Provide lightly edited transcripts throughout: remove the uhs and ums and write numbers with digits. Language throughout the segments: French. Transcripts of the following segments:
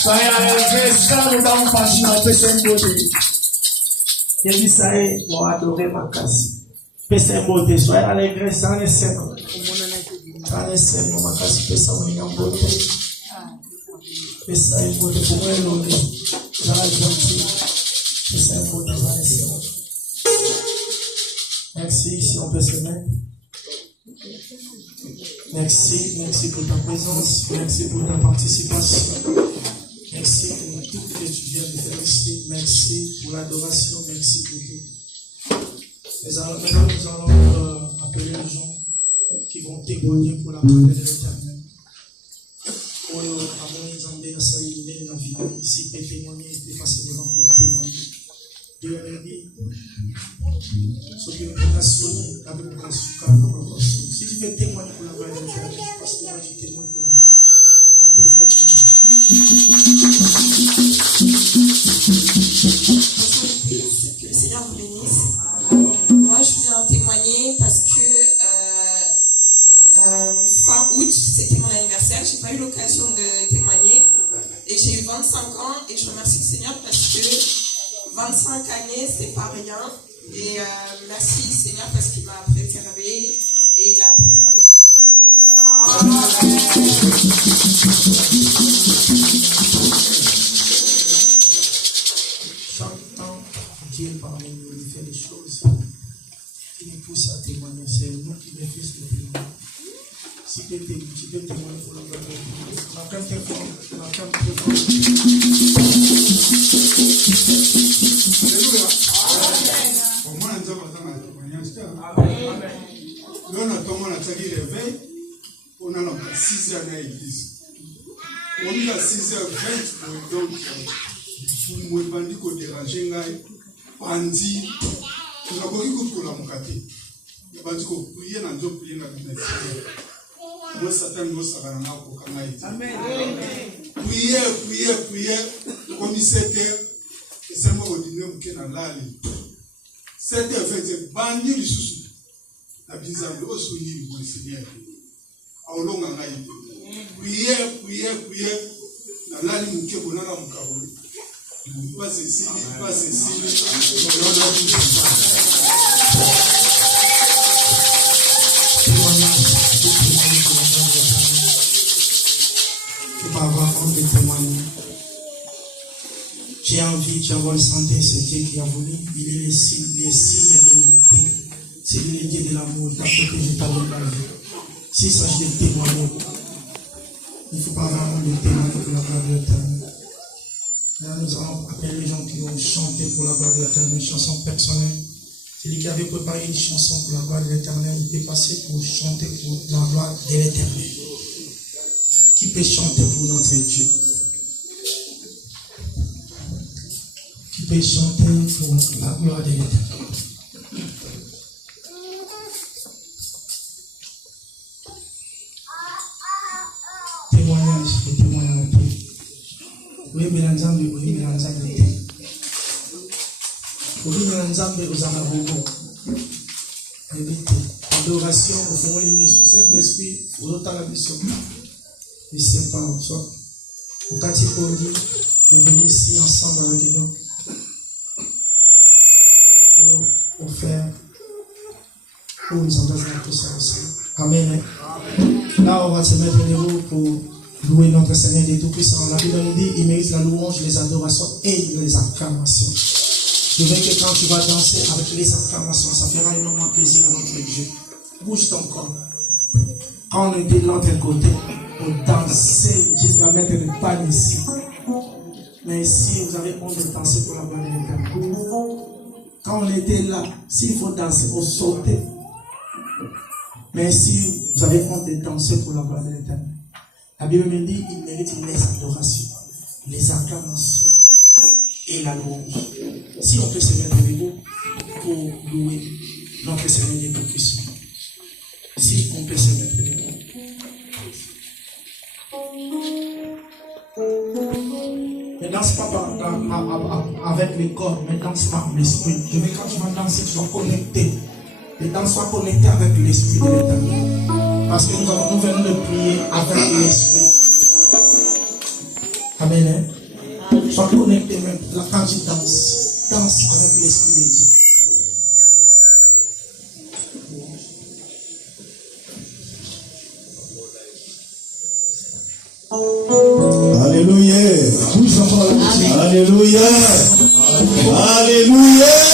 Soyez enlevés, ça nous avons parti dans le beauté. Je dis ça est pour adorer ma casse. Pesa beauté, soyez enlevés, ça n'est pas. Ça n'est pas ma casse, pesa mon beauté. Pesa est beauté pour moi, l'homme. Ça va gentil. Pesa est beauté, ça n'est pas. Merci, si on peut se mettre. Merci pour ta présence, merci pour ta participation, merci pour tout ce que tu viens de faire ici, merci pour l'adoration, merci pour tout. Maintenant, nous allons appeler les gens qui vont témoigner pour la parole de l'Éternel. Pour harmoniser sa vie, la vie, si tu peux témoigner, c'est facilement pour témoigner. Dieu a dit, ce qui est passionné, la bonne passion, si tu veux témoigner pour la gloire de Dieu, je pense que tu témoignes pour la gloire. Un peu fort pour la que le Seigneur vous bénisse. Moi, je viens témoigner parce que fin août, c'était mon anniversaire. Je n'ai pas eu l'occasion de témoigner. Et j'ai eu 25 ans et je remercie le Seigneur parce que 25 années, c'est pas rien. Et merci Seigneur parce qu'il m'a préservé et il a préservé ma famille. Chaque temps, Dieu parmi nous fait des choses qui nous poussent à témoigner. C'est nous qui les faisons témoigner. Si tu peux témoigner pour la gloire de Dieu. La carte est forte. La carte est forte. Nous avons attaqué les veilles, on a 6 heures à l'église. On est à 6h20, donc, vous ne pouvez pas dire que déranger, Andi, nous avons dit que la mokate. Il va dire que prier dans Dieu, prier dans le business. Moi, Satan, nous savons pour Amen. Prier, comme il 7h, et c'est moi au dîner qui est dans l'allée. 7h20, bandi du sous. La bizarre aussi pour le Seigneur. Au long en aïe. Prière. La ligne qui est bonne à mon carreau. Pas ceci. Tu vas avoir envie de témoigner. J'ai envie, tu as bonne santé, c'est Dieu qui a voulu. Il est les signes et l'unité. C'est le Dieu de l'amour, il a protégé ta vie. S'il s'agit de témoigner, il ne faut pas vraiment de témoigner pour la gloire de l'Éternel. Là, nous allons appeler les gens qui vont chanter pour la gloire de l'Éternel, une chanson personnelle. Celui qui avait préparé une chanson pour la gloire de l'Éternel, il peut passer pour chanter pour la gloire de l'Éternel. Qui peut chanter pour notre Dieu? Qui peut chanter pour la gloire de l'Éternel? Témoignage. Oui, mais l'ensemble. Adoration, au fond, les missions. Saint-Esprit, au autant la mission. Il ne sait pas, soit. Au quartier pour venir ici ensemble avec nous. Pour faire. Pour nous embrasser tout ça aussi. Amen. Là, on va se mettre debout pour louer notre Seigneur des Tout-Puissants. La Bible nous dit, il mérite la louange, les adorations et les acclamations. Je veux que quand tu vas danser avec les acclamations, ça fera énormément plaisir à notre Dieu. Bouge ton corps. Quand on était de l'autre côté, on dansait jusqu'à mettre le pan ici. Mais ici, vous avez honte de danser pour la gloire de l'Éternel. Quand on était là, s'il faut danser, on sautait. Mais si vous avez honte de danser pour la gloire de l'Éternel, la Bible me dit qu'il mérite les adorations, les acclamations et la louange. Si on peut se mettre debout pour louer notre Seigneur des Tout-Puissants. Si on peut se mettre debout. Ne danse pas avec le corps, mais danse par l'esprit. Je veux quand tu vas danser, tu sois connecté. Ne danse pas connecté avec l'esprit de l'Éternel. Parce que nous venons de prier avec l'esprit. Amen. Sois connecté même. La quand tu danses, danse avec l'Esprit de Dieu. Alléluia. Alléluia. Alléluia.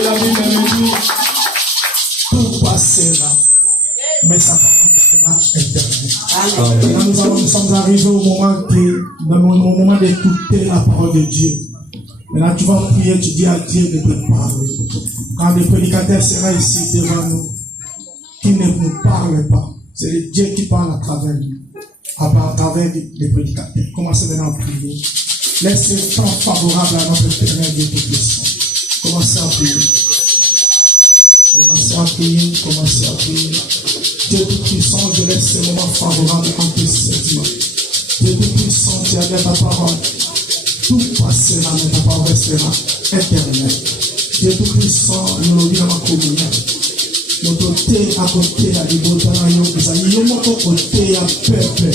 La Bible me dit, tout passera, mais ça restera éternel. Nous sommes arrivés au moment d'écouter la parole de Dieu. Maintenant, tu vas prier, tu dis à Dieu de te parler. Quand le prédicateur sera ici devant nous, qui ne nous parle pas, c'est le Dieu qui parle à travers nous, à travers les prédicateurs. Commencez maintenant à prier. Laissez le temps favorable à notre éternel Dieu Tout-Puissant. Commencez à prier. Commencez à prier. Commencez à prier. Dieu Tout-Puissant, je laisse ce moment favorable en tes sentiments. Dieu Tout-Puissant, tu as dit à ta parole. Tout passera, mais ta parole restera éternelle. Dieu Tout-Puissant, nous le disons dans ma communion. Notre côté à côté à l'Ibota, nous mon côté à peuple.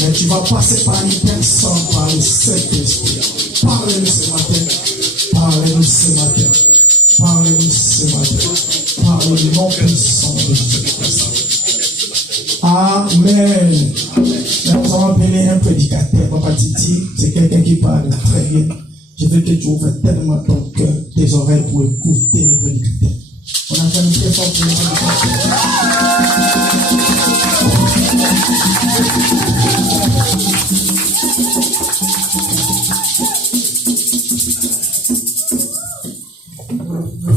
Mais tu vas passer par une personne, par le Saint-Esprit. Parlez-nous ce matin. Parlez-nous ce matin. Parlez-nous ce matin. Parlez du nom puissant de Jésus-Christ. Amen. Nous allons appeler un prédicateur. Papa Titi, c'est quelqu'un qui parle très bien. Je veux que tu ouvres tellement ton cœur, tes oreilles pour écouter le prédicateur. On a fait une très forte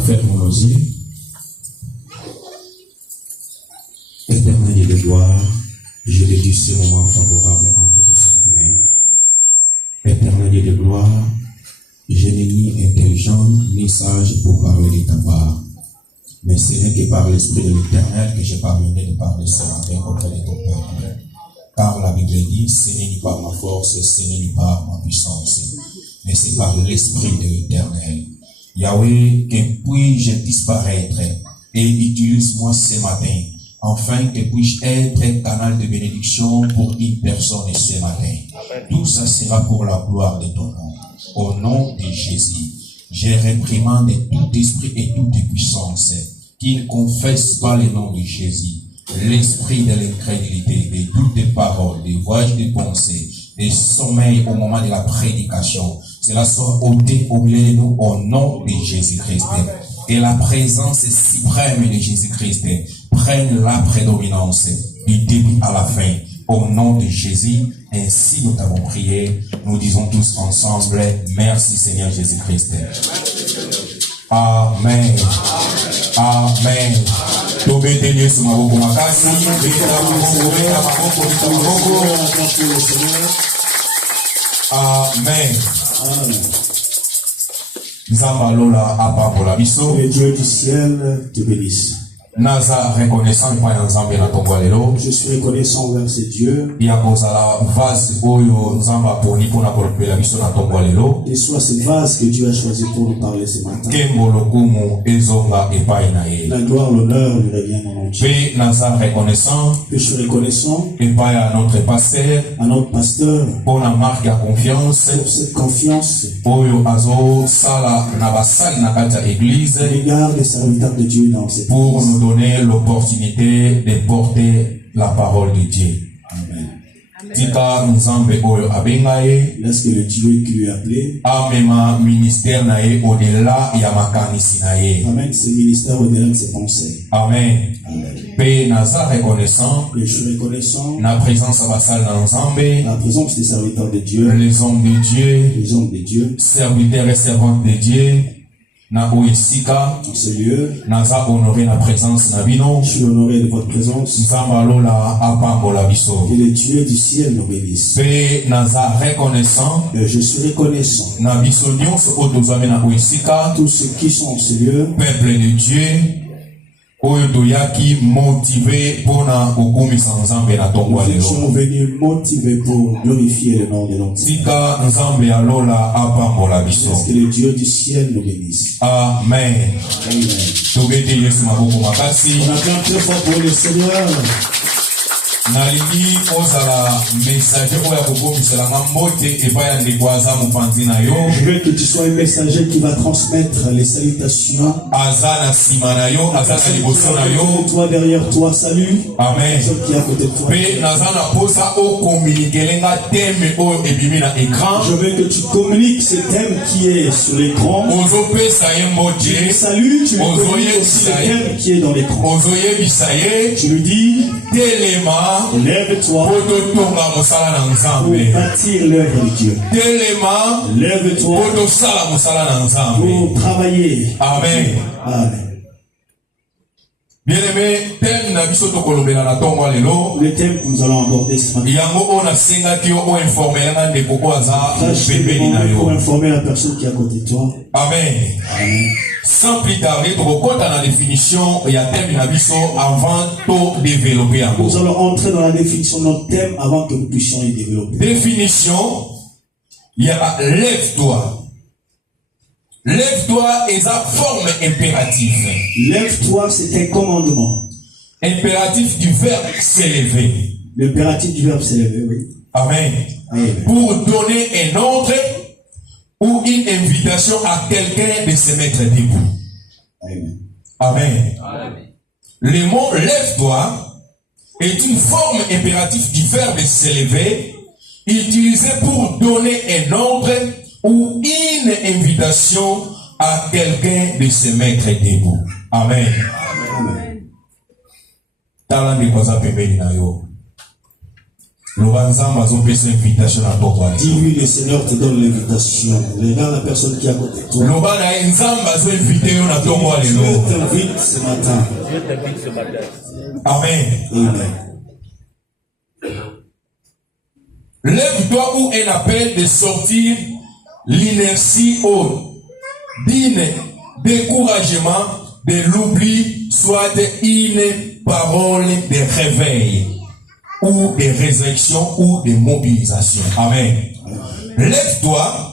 Ferme nos yeux. Éternel Dieu de gloire, je dédie ce moment favorable en toute sentiments. Éternel Dieu de gloire, je n'ai ni intelligent ni sage pour parler de ta part. Mais ce n'est que par l'Esprit de l'Éternel que je parviendrai de parler ce matin auprès de ton peuple. Car la Bible dit, ce n'est ni par ma force, ce n'est ni par ma puissance, mais c'est par l'Esprit de l'Éternel. Yahweh, que puis-je disparaître et utilise-moi ce matin, afin que puis-je être un canal de bénédiction pour une personne ce matin. Tout ça sera pour la gloire de ton nom. Au nom de Jésus, je réprimande tout esprit et toute puissance qui ne confesse pas le nom de Jésus. L'esprit de l'incrédulité, de toutes les paroles, des voyages de pensée, des sommeils au moment de la prédication, cela soit ôté au milieu de nous au nom de Jésus-Christ. Et la présence suprême de Jésus-Christ prenne la prédominance du début à la fin. Au nom de Jésus, ainsi nous t'avons prié. Nous disons tous ensemble, merci Seigneur Jésus-Christ. Amen. Amen. Amen. Que Dieu du ciel te bénisse. Naza reconnaissant point ensemble na tongo lelo. Je suis reconnaissant envers ce Dieu. Ya kozala vase oyo nzamba poni pona kolopela biso na tongo lelo. Et soit ce vase que Dieu a choisi pour nous parler ce matin. Kembo lokumu ezonga epai na ye. La gloire, l'honneur lui revient mon Dieu. Pe naza reconnaissant. Que je suis reconnaissant epai à notre pasteur. À notre pasteur. Pona marque ya confiance. Pour cette confiance. Oyo azo sala na basali na kati ya église. Regarde les serviteurs de Dieu dans cette pour nous donner l'opportunité de porter la parole de Dieu. Amen. Tika nzambe oyo abengaye. Laisse que le Dieu qui lui a appelé. Amema ministère nae au-delà ya makanisi nae. Amen. Ce ministère au-delà de ses pensées. Amen. Amen. Pe naza reconnaissant. Que je suis reconnaissant. Na présence abasal na nzambe. La présence des serviteurs de Dieu. Les hommes de Dieu. Les hommes de Dieu. Serviteurs et servantes de Dieu. Na oisika dans ce lieu, naza honoré la présence na bino. Je suis honoré de votre présence. Nzamba lola apambola biso. Que le Dieu du ciel nous bénisse. Pe naza reconnaissant. Je suis reconnaissant. Na biso nyonso otozame na oisika. Tous ceux qui sont en ce lieu. Peuple de Dieu. Oyo toyaki motivé pona kokumisa nzambe na tongo lelo. Nous sommes venus motivés pour glorifier le nom de notre Dieu. Tika nzambe alola apambola biso. Que le Dieu du ciel nous bénisse. Amen. Amen. Tobete Yesu maboko makasi. On acclame très fort pour le Seigneur. nalingi ozala messager oya kokomiselanga mbote epai ya ndeko aza mopanzi na yo. Je veux que tu sois un messager qui va transmettre les salutations. Aza na sima na yo, aza na liboso na yo. Toi derrière toi, salut. Amen. Ceux qui à côté de toi. Pe naza na posa o communiquelenga thème oyo ebimi na écran. Je veux que tu communiques ce thème qui est sur l'écran. Ozopesa ye mbote. Salut, tu communiques aussi le thème qui est dans l'écran. Ozoyebisa ye. Tu lui dis, telema. lève-toi pour bâtir l'œuvre de Dieu. Lève-toi pour travailler. Amen. Amen. Bien-aimé, thème na biso tokolobela na tongo lelo. Le thème que nous allons aborder ce matin. Yango ona sengaki yo o informer nga ndeko ko aza pembeni na yo. Pour informer la personne qui est à côté de toi. Amen. Amen. Sans plus tarder, tokokota na définition ya thème na biso avant to développer yango. Nous allons entrer dans la définition de notre thème avant que nous puissions y développer. Définition, il y a lève-toi. Lève-toi est la forme impérative. Lève-toi, c'est un commandement. Impératif du verbe s'élever. L'impératif du verbe s'élever, oui. Amen. Amen. Pour donner un ordre ou une invitation à quelqu'un de se mettre debout. Amen. Amen. Amen. Le mot lève-toi est une forme impérative du verbe s'élever, utilisé pour donner un ordre ou une invitation à quelqu'un de se mettre debout. Amen. Amen. Tala de quoi ça peut na yo. Dis-lui, le Seigneur te donne l'invitation. Regarde la personne qui est à côté de toi. Dieu t'invite ce matin. Amen. Amen. Lève-toi ou un appel de sortir l'inertie d'un découragement, de l'oubli, soit une parole de réveil, ou de résurrection, ou de mobilisation. Amen. Lève-toi.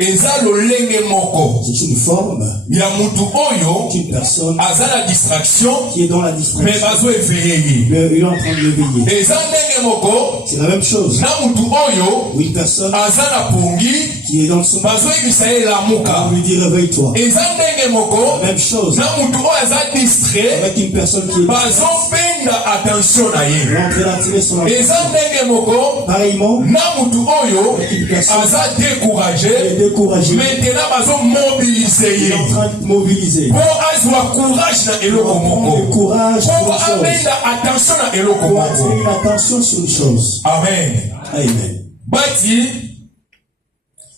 Eza lolenge moko. C'est une forme. Ya mutu oyo. Une personne. Aza la distraction. Qui est dans la distraction. Mais bazo éveillé. Il est en train de l'éveiller. Eza ndenge moko. C'est la même chose. Na mutu oyo. Une personne. Aza la pongi. Qui est dans son. Bazo ebisaye la muka. On lui dit réveille-toi. Eza ndenge moko. Même chose. Na mutu oyo aza distrait. Avec une personne qui est. Bazo penda attention na ye. On est en train d'attirer son attention. Eza ndenge moko. Pareillement. Na mutu oyo. Avec une personne. Aza découragé. Découragé. Maintenant, bazo mobiliser. Il est en train de mobiliser. Pour avoir courage na eloko moko. Courage pour amena attention na eloko moko. Attirer l'attention sur une chose. Amen. Amen. Bâti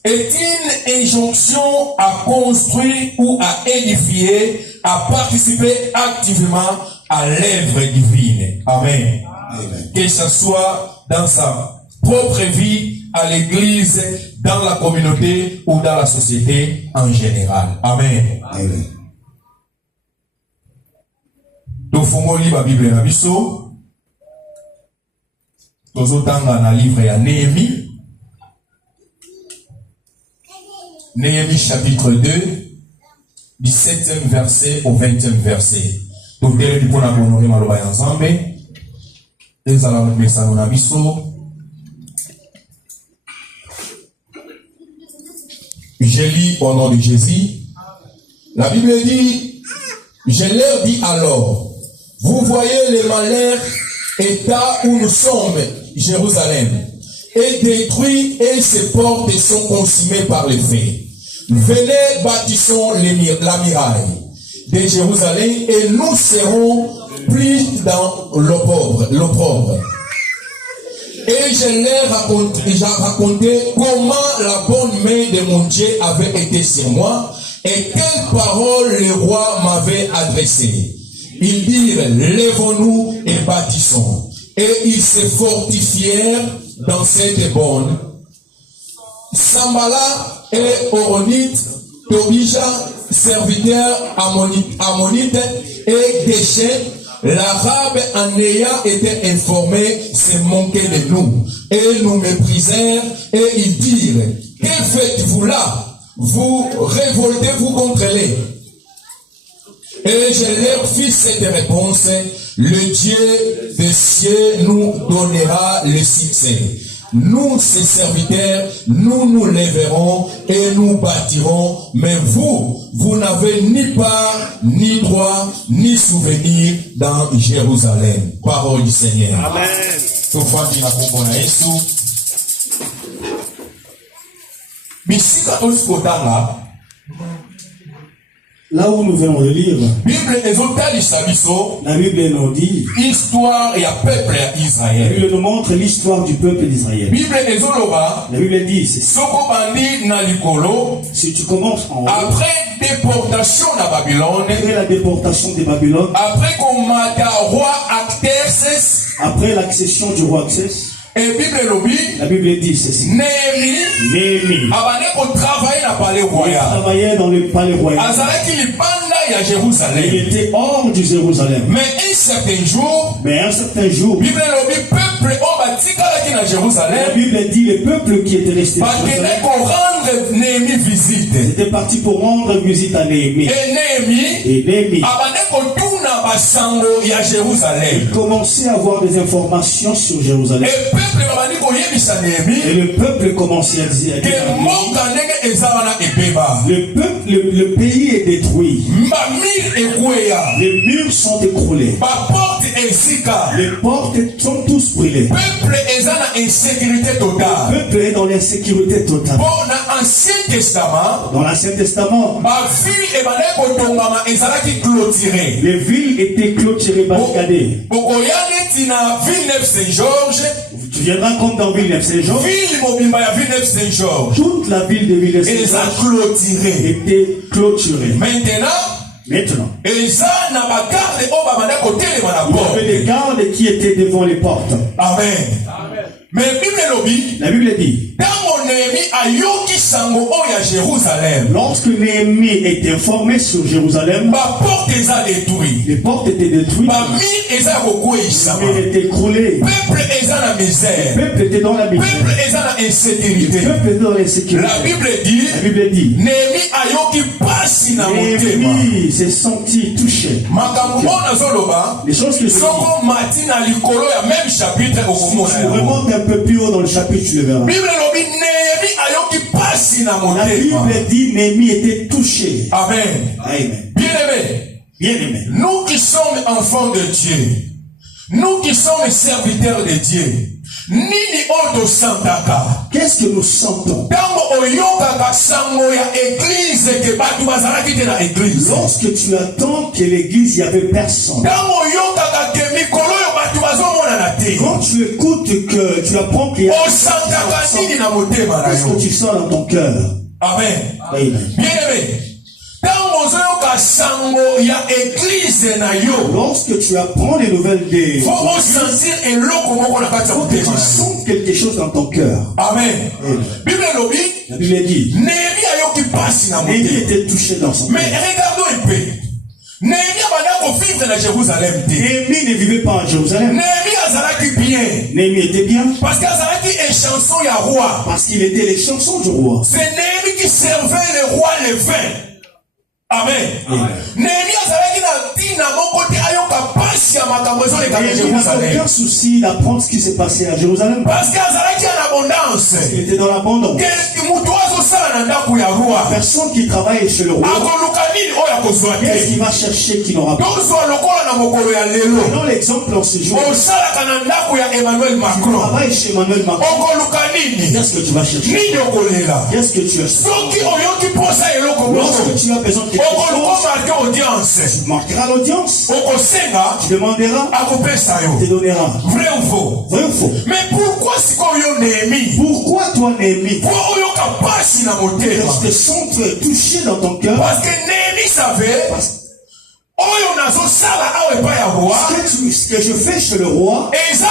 est une injonction à construire ou à édifier, à participer activement à l'œuvre divine. Amen. Amen. Que ce soit dans sa propre vie, à l'église, dans la communauté ou dans la société en général. Amen. Amen. Tofungoli ba Bible na biso. Tozotanga na livre ya Néhémie. Néhémie chapitre 2, 17e verset au 20e verset. Totele di pona honorer maloba ya Nzambe. Ezala messano na biso. Je lis au nom de Jésus. La Bible dit, je leur dis alors, vous voyez le malheur état où nous sommes, Jérusalem, est détruit et ses portes sont consumées par le feu. Venez, bâtissons la muraille de Jérusalem et nous serons pris dans l'opprobre. Et je leur raconté comment la bonne main de mon Dieu avait été sur moi et quelles paroles le roi m'avait adressées. Ils dirent, lèvons-nous et bâtissons. Et ils se fortifièrent dans cette bonne. Sambala et Oronite, Tobija, serviteurs ammonites et Geshem, l'Arabe en ayant été informé se moquait de nous et nous méprisèrent et ils dirent, que faites-vous là? Vous révoltez-vous contre les? Et je leur fis cette réponse, le Dieu des cieux nous donnera le succès. Nous, ses serviteurs, nous lèverons et nous bâtirons, mais vous n'avez ni part, ni droit, ni souvenir dans Jérusalem. Parole du Seigneur. Amen. Là où nous venons de lire, la Bible nous dit, histoire et à peuple à la Israël. Bible nous montre l'histoire du peuple d'Israël. La Bible dit, si tu commences en haut, après déportation à Babylone, après la déportation de Babylone, après qu'on m'a roi Artaxerxès, après l'accession du roi Axès, et Bible lobby, la Bible dit ceci. Néhémie, avant qu'on travaille dans le palais Il royal, travaillait dans le palais royal. Azalaki li panda ya Il Jérusalem. était hors du Jérusalem. Mais un certain jour, Mais un certain jour, Bible lobby peuple on batika qui na la Jérusalem, Bible dit le peuple qui était resté à parce que Jérusalem qu'on rendre Néhémie visite. était parti pour rendre visite à Néhémie. Et Néhémie, Et Néhémie avant qu'on tourne à Basango ya Jérusalem. commençait à avoir des informations sur Jérusalem. Et peuple babani ko yebisa Néhémie, Et le peuple commençait à dire à que Néhémie, monga ndenge ezabana ebeba. le pays est détruit. Mamir ekweya. Les murs sont écroulés. Ba porte esika. Les portes sont tous brûlées. Peuple ezana insécurité Le totale. peuple est dans l'insécurité totale. Bon, dans l'Ancien Testament, Dans l'Ancien Testament, ma ville est kotongama ezalaki clôturée. les villes étaient clôturées, barricadées. Bokoyane tina Villeneuve Saint-Georges, Tu viendras comme dans Villeneuve Saint-Georges. ville mobimba ya Villeneuve Saint-Georges, Toute la ville de Villeneuve eza Saint-Georges clôturée. était clôturée. Maintenant, Maintenant, eza na bagarde oyo babanda kotelema na il y avait porte. des gardes qui étaient devant les portes. Amen. Mais Bible lobi, La Bible dit, tango Néhémie ayoki sango oyo ya Jérusalem, lorsque Néhémie est informé sur Jérusalem, ba porte eza détruite, les portes étaient détruites, ba mire eza kokweyisama, mais étaient écroulées. peuple eza na Le misère, peuple était dans la misère. peuple eza na Le insécurité. peuple était dans l'insécurité. La Bible dit, La Bible dit, Néhémie ayoki pasi na motema. Néhémie s'est senti touché. Makambo oyo nazoloba, Les choses que je dis, soko mati na likolo ya même chapitre si okomona tu yango. remontes un peu plus haut dans le chapitre, tu le verras. Bible lobi Néhémie ayoki pasi na La motema. Bible dit, Néhémie était touché. Amen. Amen. Bien-aimés, Bien aimé. nous qui sommes enfants de Dieu, nous qui sommes serviteurs de Dieu, nini oyo tosantaka Qu'est-ce que nous sentons ntango oyokaka sango ya église ke bato bazalaki te na église, lorsque tu attends que l'église, il n'y avait personne? ntango oyokaka ke mikolo oyo bato bazomonana te, Quand tu écoutes, que tu apprends qu'il y a osantaka nini na motema na qu'est-ce yo? que tu sens dans ton cœur? Amen. Amen. Bien-aimé, ntango ozoyoka sango ya église na yo, Lorsque tu apprends les nouvelles des... fo osentir eloko moko na kati ya faut que motema tu na yo. sens quelque chose dans ton cœur. Amen. Bible lobi, La Bible dit, Néhémie ayoki pasi na Néhémie motema. était touché dans son Mais cœur. regardons un peu. Néhémie abanda kofivre na Jérusalem te. Néhémie ne vivait pas à Jérusalem. Néhémie azalaki bien. Néhémie était bien Parce qu'azalaki échanson ya roi. parce qu'il était les chansons du roi. C'est Néhémie qui servait le roi le vin. Amen. Néhémie azalaki na tina moko te ayoka pasi ya makambo ezoleka na Néhémie n'avait Jérusalem. aucun souci d'apprendre ce qui s'est passé à Jérusalem. Parce qu'azalaki en abondance. Il était dans l'abondance. Que mutu azosala na ndako ya roi. Personne qui travaille chez le roi, Akoluka nini oyo akozwa qu'est-ce te. qu'il va chercher qui n'aura pas? Tozwa lokola na mokolo ya lelo. Prenons l'exemple en ce jour. Osalaka na ndako ya Emmanuel Tu Macron. travailles chez Emmanuel Macron. Okoluka nini? Qu'est-ce que tu vas chercher? Nini okolela? Qu'est-ce que tu as? Soki oyoki posa eloko moko. Lorsque tu as besoin de quelque Okoluka chose, marke audience. tu marqueras l'audience. Okosenga Tu demanderas, akopesa tu te yo. donneras. Vrai ou faux? Vrai ou faux? Mais pourquoi sikoyo Néhémie? Pourquoi toi, Néhémie, Po oyoka pasi na motema? tu te sens touché dans ton cœur? Parce que Néhémie savait Parce oyo nazosala awa epai ya roi que ce que je fais chez le roi, eza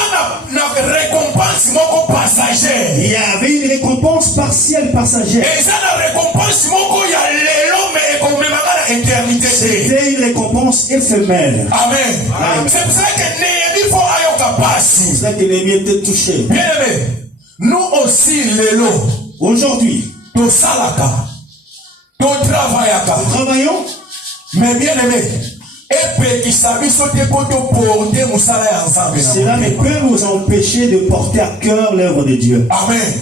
na récompense moko passagère. il y avait une récompense partielle passagère. Eza na récompense moko ya lelo mais ekomemaka na éternité te. C'était une récompense éphémère. Amen. C'est pour ça que Néhémie faut ayoka C'est pasi. pour ça que Néhémie était touché. Bien aimé, nous aussi lelo Aujourd'hui, tosalaka, totravaillaka. nous travaillons, Mais bien aimé, Cela ne peut nous empêcher de porter à cœur l'œuvre de Dieu. Amen.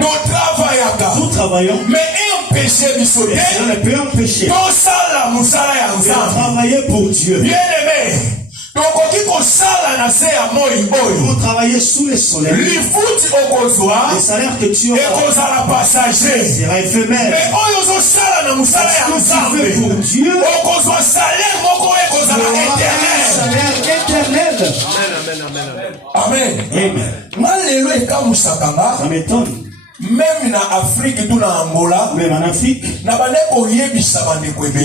Nous travaillons, mais empêcher cela ne peut empêcher de travailler pour Dieu. Bien aimé. Donc, vous travaillez sous le soleil. Le salaire que tu auras sera éphémère. Mais ce que tu fais pour Dieu, salaire éternel. Amen. Amen. Ça m'étonne. Même en Afrique, même en Afrique,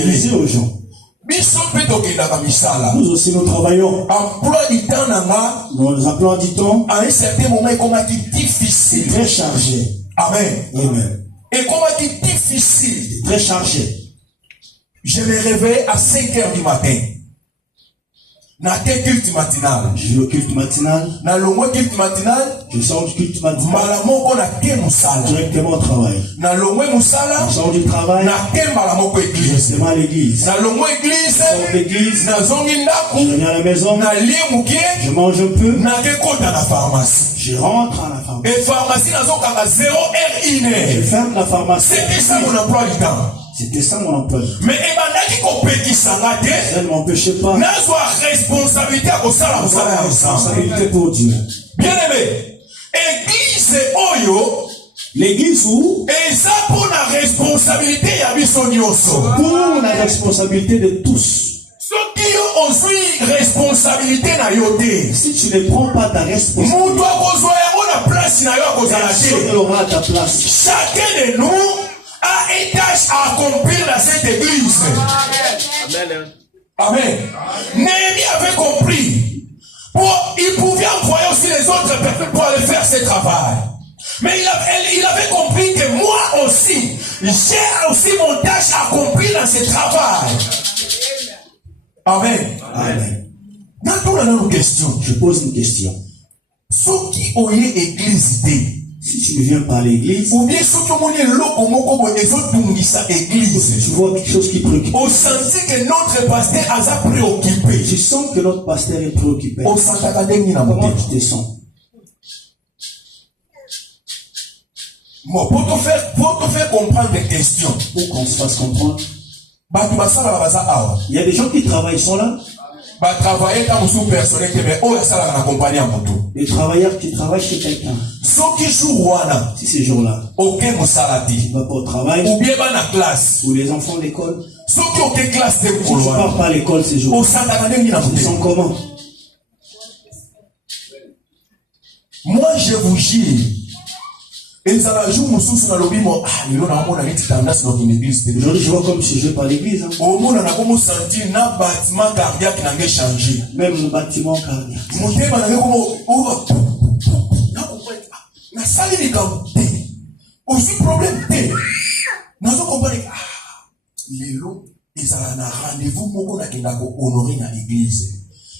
disez aux gens. Nous aussi nous travaillons. Dans les emplois du temps, à un certain moment, il difficile. Très chargé. Amen. Amen. Et comment il difficile. Très chargé. Je me réveille à 5 heures du matin. Na culte matinal. Je vais au culte matinal. Na longo culte matinal. Je sors du culte matinal. Malamoko na ke musala. Directement au travail. Na longo musala. Je sors du travail. Na ke malamoko église. Directement à l'église. Na longo église. Je sors de l'église. Na zongi ndaku. Je viens à la maison. Na liemuke. Je mange un peu. Na ke kota na pharmacie. Je rentre à la pharmacie. Et pharmacie na zo kanga 0 heure 1 heure. Je ferme la pharmacie. C'était ça mon emploi du temps. C'était ça mon emploi. Mais ça ne m'empêchait pas. Responsabilité pour Dieu. Bien aimé, église Oyo, l'église où et ça pour la responsabilité pour la responsabilité de tous. Ceux qui ont aussi responsabilité na yoté. Si tu ne prends pas ta responsabilité, personne n'aura ta place. Chacun de nous a une tâche à accomplir dans cette église. Amen. Amen. Néhémie avait compris. Il pouvait envoyer aussi les autres personnes pour aller faire ce travail. Mais il avait compris que moi aussi, j'ai aussi mon tâche à accomplir dans ce travail. Amen. Amen. Maintenant, on a une question. Je pose une question. Ceux qui ont une église, si tu ne viens pas à l'église, ou bien ceux qui ont une église, tu vois quelque chose qui préoccupe. On sentit que notre pasteur a préoccupé. Tu sens que notre pasteur est préoccupé. Comment tu te sens? Bon, pour te faire comprendre des questions. Pour qu'on se fasse comprendre. Il y a des gens qui travaillent, sont là. Les travailleurs qui travaillent chez quelqu'un. Si ces jours-là, tu ne vas pas au travail, ou les enfants d'école, si tu ne pars pas à l'école ces jours-là, ils sont comment? Moi, je vous jure, aujourd'hui, je vois comme si je vais pas à l'église. Même le bâtiment cardiaque. Aussi problème. Nous avons compris. Ils ont un rendez-vous pour honorer dans l'église.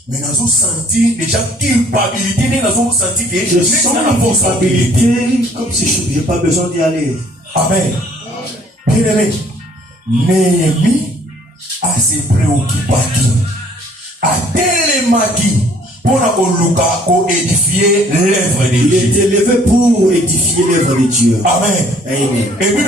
Mais nous avons senti déjà culpabilité. Nous avons senti que je sens la culpabilité comme si je n'ai pas besoin d'y aller. Amen. Bien aimé, Néhémie a ses préoccupations. A télémaki pour édifier l'œuvre de Dieu. Il est élevé pour édifier l'œuvre de Dieu. Amen. Amen. Et puis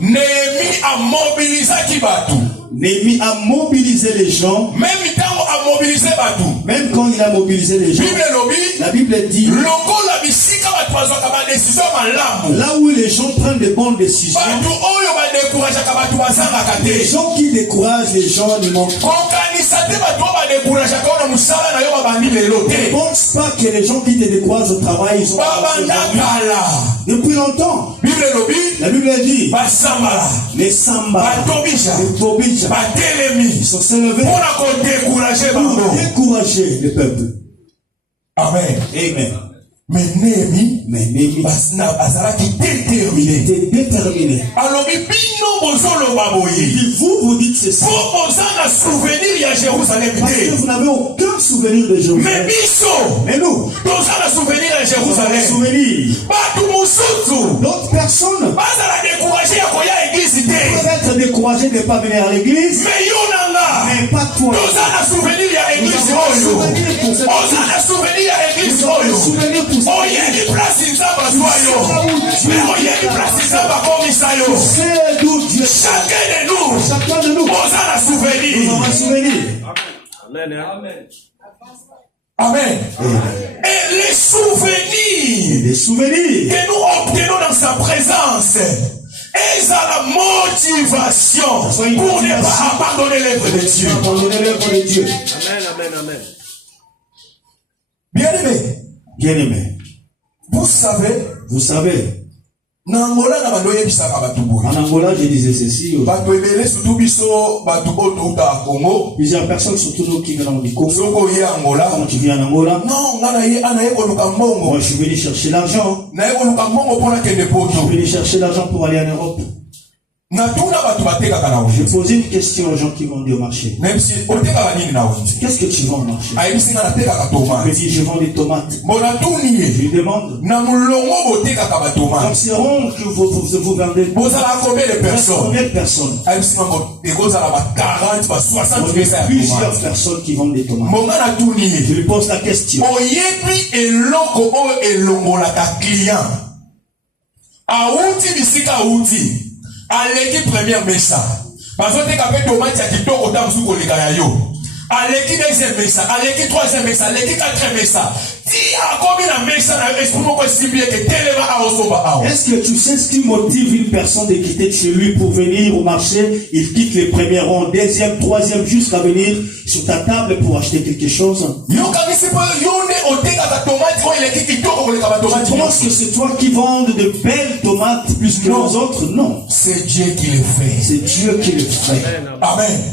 Néhémie a mobilisé Kibatu. Néhémie a mobilisé les gens. Même quand a mobilisé Batu. Même quand il a mobilisé les gens. La Bible dit. Là où les gens prennent de bonnes décisions. Les gens qui découragent les gens ne manquent pas. Ne pense pas que les gens qui te découragent au travail, ils ont depuis longtemps. La Bible dit. Les Samba. Les Tobija. Ils sont s'élevés pour décourager le peuple. Amen. Amen. Mais Néhémie, il était déterminé. Il dit, vous dites ceci. Parce que vous n'avez aucun souvenir de Jérusalem. Mais nous, souvenir. D'autres personnes peuvent être découragées de ne pas venir à l'église. Mais pas toi. nzamba soyo. Mais oyebi place nzamba komisa yo. C'est d'où Dieu. Chacun de nous. Nous Oza na souvenir. avons un souvenir. Amen. Amen. Amen. Et les souvenirs que nous obtenons dans sa présence est à la motivation pour ne pas abandonner l'œuvre de Dieu. Amen. Bien-aimé, vous savez, en Angola, je disais ceci. Plusieurs personnes, surtout nous qui venons du Congo, quand tu viens en Angola, moi je suis venu chercher l'argent. Je suis venu chercher l'argent pour aller en Europe. Je posais une question aux gens qui vendent au marché. Qu'est-ce que tu vends au marché? Il me dit, je vends des tomates. Je lui demande, comme c'est rond que vous vendez. Combien de personnes? Plusieurs personnes qui vendent des tomates. Je lui pose la question. Aleki première mesa. Parce que quand tu tomate ya kitoko ta musu koleka ya yo. Aleki deuxième mesa, aleki troisième mesa, aleki quatrième mesa. Ti a combien de mesa na esprit moko simple que tellement a osoba a. Est-ce que tu sais ce qui motive une personne de quitter de chez lui pour venir au marché? Il quitte les premiers rangs, deuxième, troisième, jusqu'à venir sur ta table pour acheter quelque chose. Tu penses que c'est toi qui vends de belles tomates plus que les autres? Non. C'est Dieu qui le fait. C'est Dieu qui le fait. Amen.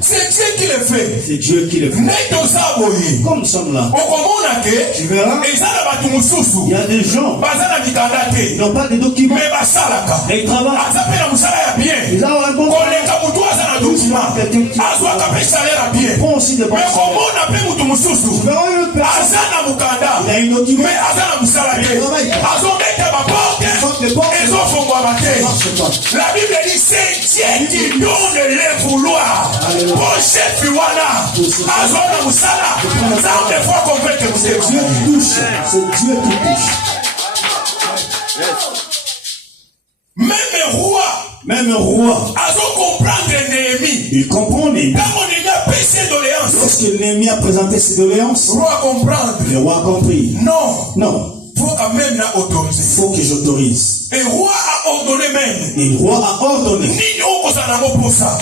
C'est Dieu qui le fait. C'est Dieu qui le fait. Comme nous sommes là, tu verras, il y a des gens qui n'ont pas de documents. Et ils travaillent. Ils ont un bon travail. Prends aussi des bons salaires. Tu verras une personne, il a une document. La Bible dit c'est Dieu qui donne les vouloirs. Pour chef Wana, Azona Moussala, ça des fois qu'on veut que vous Dieu touche. C'est Dieu qui touche. Même un roi, il comprend Néhémie. Lorsque Néhémie a présenté ses doléances, le roi a compris. Non. Faut que j'autorise. Et le roi a ordonné même. Et le roi a ordonné.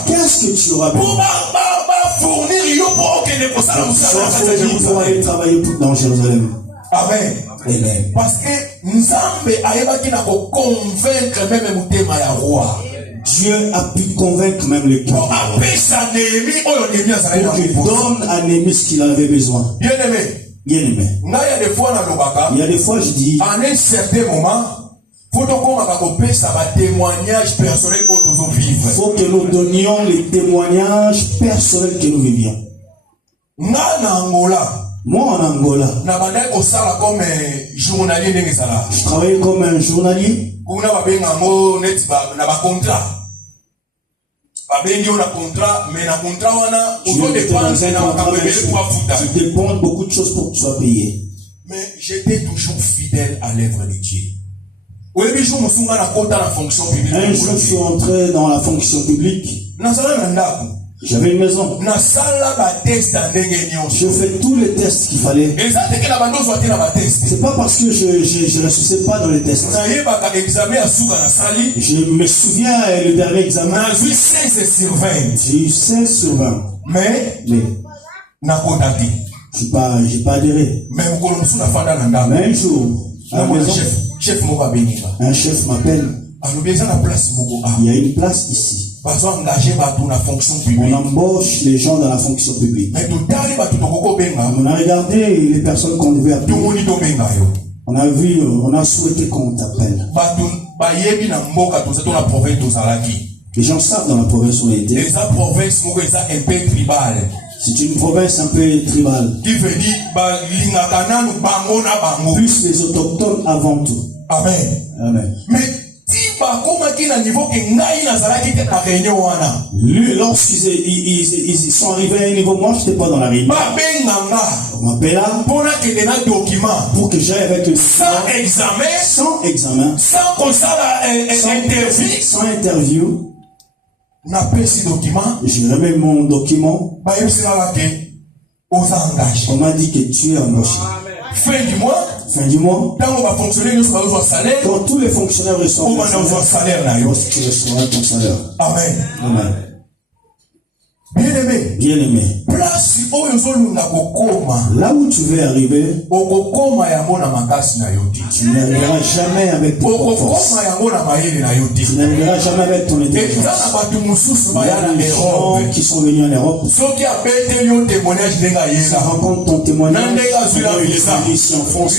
Qu'est-ce que tu auras besoin? Pour aller travailler dans Jérusalem. Amen. Parce que Nzambe ayebaki na ko convaincre même mutema ya roi. Dieu a pu convaincre même le cœur. Pour qu'il donne à Néhémie ce qu'il avait besoin. Bien-aimé. Il y a des fois je dis, en un certain moment, faut que nous donnions les témoignages personnels que nous vivions. Moi en Angola, je travaillais comme un journalier. Tu dépends beaucoup de choses pour que tu sois payé. Mais j'étais toujours fidèle à l'œuvre de Dieu. Un jour, je suis entré dans la fonction publique. J'avais une maison. Je fais tous les tests qu'il fallait. C'est pas parce que je ne réussissais pas dans les tests. Je me souviens le dernier examen. J'ai eu 16 sur 20. J'ai eu 16 sur 20. Mais j'ai pas adhéré. Mais un jour, à la maison, un chef m'appelle. Il y a une place ici. On embauche les gens dans la fonction publique. On a regardé les personnes qu'on devait appeler. On a vu, on a souhaité qu'on t'appelle. Les gens savent dans la province où on était. C'est une province un peu tribale. Qui veut dire plus les autochtones avant tout. Amen. Amen. Mais Lorsqu'ils sont arrivés à un niveau, moi je n'étais pas dans la réunion. On m'appelle là pour que j'aille avec eux sans examen, sans interview. Je remets mon document. On m'a dit que tu es embauché. Fin du mois, quand tous les fonctionnaires reçoivent leur salaire, tu recevras ton salaire. Amen. Amen. Bien-aimé. Là où tu veux arriver, tu n'arriveras jamais avec ton force. Tu n'arriveras jamais avec ton intelligence. Il y a des gens qui sont venus en Europe. Si rencontre ton témoignage, ici en France,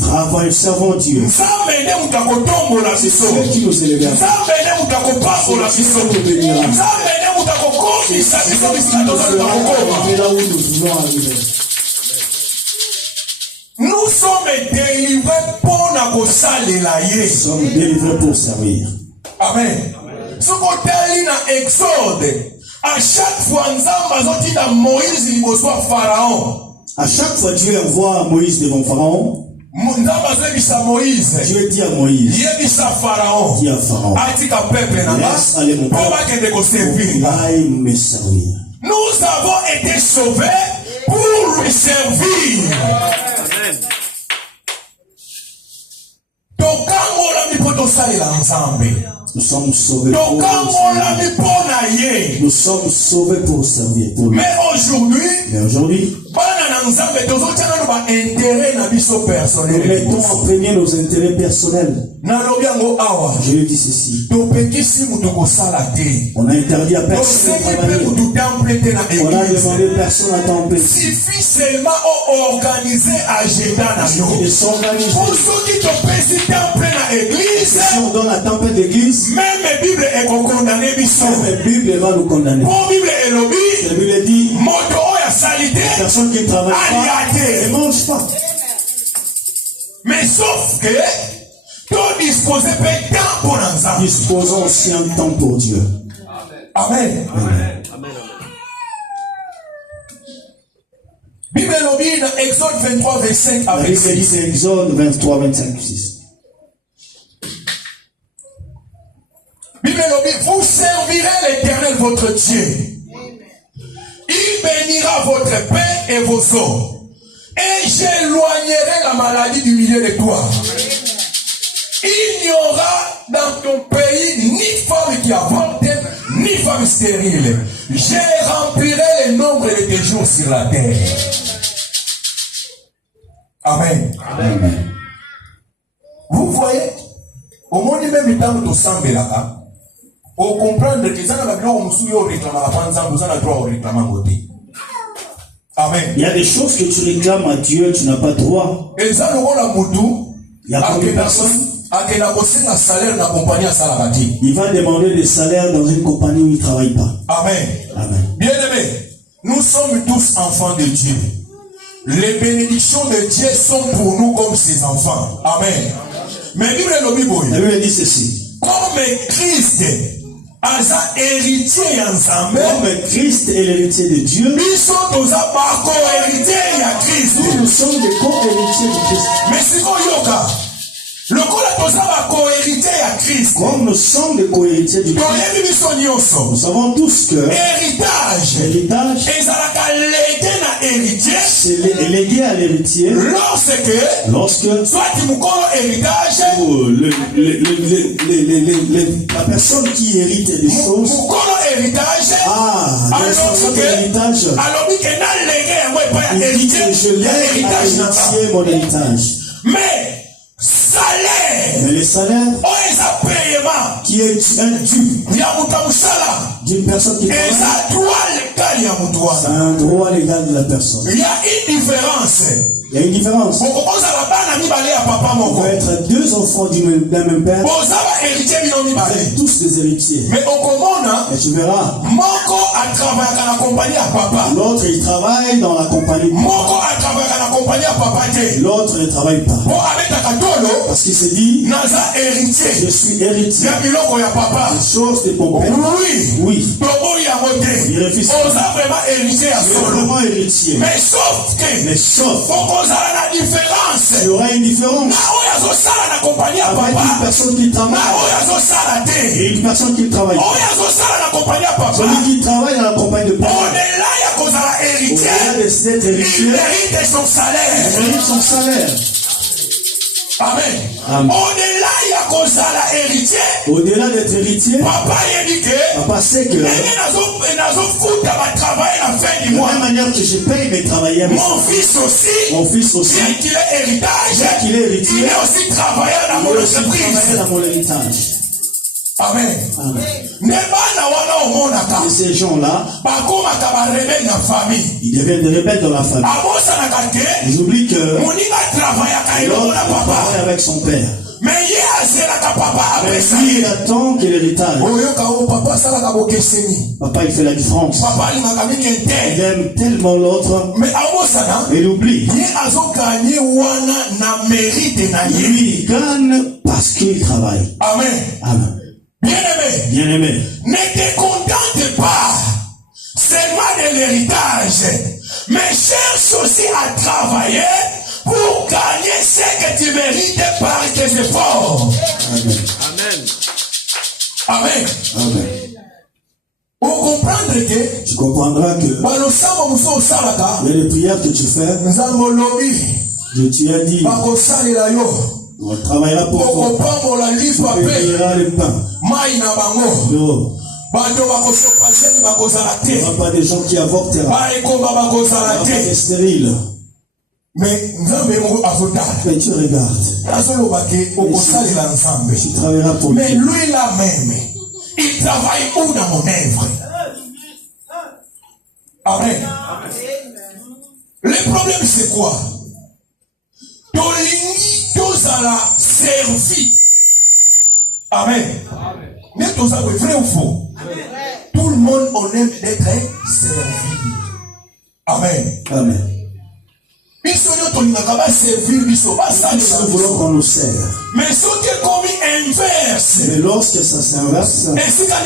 travail, servant Dieu. C'est celui qui nous élève. Là où nous voulons arriver. Nous sommes délivrés pour servir. Amen. Ce côté dans Exode, à chaque fois, Moïse il reçoit Pharaon. À chaque fois, Dieu envoie Moïse devant Pharaon. Dieu dit à Moïse, dit à Pharaon, laisse aller mon peuple, aille me servir. Nous avons été sauvés pour lui servir. Nous sommes sauvés pour servir. Nous sommes sauvés pour servir. Mais aujourd'hui, nous mettons en premier nos intérêts personnels. Je lui dis ceci. On a interdit à personne de travailler. On a demandé personne à temps plein. Suffit seulement organiser agenda. De s'organiser. Si on donne la tempête d'église, même la Bible est condamnée. La Bible va nous condamner. La Bible dit, les personnes qui ne travaillent pas ne mangent pas. Mais sauf que disposons aussi un temps pour Dieu. Amen. Bible dit dans Exode 23, 25 à 26. Exode 23, 25, 6. Bible dit, vous servirez l'Éternel votre Dieu. Il bénira votre pain et vos eaux. Et j'éloignerai la maladie du milieu de toi. Il n'y aura dans ton pays ni femme qui avorte, ni femme stérile. Je remplirai le nombre de tes jours sur la terre. Amen. Amen. Vous voyez, au monde même temps de s'embêter là, on comprend que ça n'a pas Amen. Il y a des choses que tu réclames à Dieu, tu n'as pas droit. Et ça, nous avons il y a combien de personnes? Il va demander des salaires dans une compagnie où il ne travaille pas. Amen. Amen. Bien-aimés, nous sommes tous enfants de Dieu. Les bénédictions de Dieu sont pour nous comme ses enfants. Amen. Mais la Bible dit ceci. Comme Christ Asa héritier ensemble. Comme Christ est l'héritier de Dieu. Nous sommes co-héritiers à Christ. Nous sommes des co-héritiers de Christ. Mais c'est quoi yoka? Le co-héritier à Christ. Comme nous sommes des co-héritiers du Christ. Nous savons tous que héritage c'est légué à l'héritier. Lorsque soit héritage, la personne qui hérite des choses. Héritage. Il dit que je lègue à l'héritier mon héritage. Mais les salaires qui est un dû d'une personne qui travaille, c'est un droit légal de la personne. Il y a une différence. Il y a une différence. On peut être deux enfants d'un même père. Vous êtes tous des héritiers. Mais et tu verras, a travaillé dans la compagnie à papa. L'autre, il travaille dans la compagnie. Moko a travaillé dans la compagnie à papa. L'autre ne travaille pas. Bon, avec la catolo, parce qu'il se dit, Naza héritier. Je suis héritier. Ya papa. Les choses de mon père. Oui. Oui. Il refuse. On a vraiment héritier à solo. Vraiment héritier. Mais sauf que. Mais sauf. Faut qu'on a la différence. Il y aura une différence. Avec une personne qui travaille. Et une personne qui travaille. Celui qui travaille dans la compagnie de père. Au-delà d'être héritier. Il mérite son salaire. Il mérite son salaire. Amen. Amen. Au-delà d'être héritier, papa sait que de la même manière que je paye mes travailleurs, mon fils aussi, bien qu'il est héritier, il est aussi travailleur dans mon héritage. Amen. Et ces gens-là, ils deviennent des rebelles dans la famille. Ils oublient que l'autre travaille avec son père. Mais lui, il attend que l'héritage. Papa, il fait la différence. Il aime tellement l'autre. Mais il oublie. Lui, il gagne parce qu'il travaille. Amen. Amen. Bien-aimé. Ne te contente pas seulement de l'héritage, mais cherche aussi à travailler pour gagner ce que tu mérites par tes efforts. Amen. Amen. Amen. Pour comprendre que tu comprendras que il y a des prières que tu fais. Dieu t'a dit on travaillera pour toi. Tu payeras le pain. Non. Il n'y aura pas de gens qui avorteront. Il n'y aura pas de stériles. Mais tu regardes. Tu travailleras pour mais lui là même, il travaille où dans mon œuvre? Amen. Le problème c'est quoi? Tozala servi. Amen. Mais tozala vrai ou faux? Tout le monde on aime d'être servi. Amen. Amen. Nous voulons qu'on nous sert. Mais ce qui est comme inverse. Mais lorsque ça s'inverse, c'est là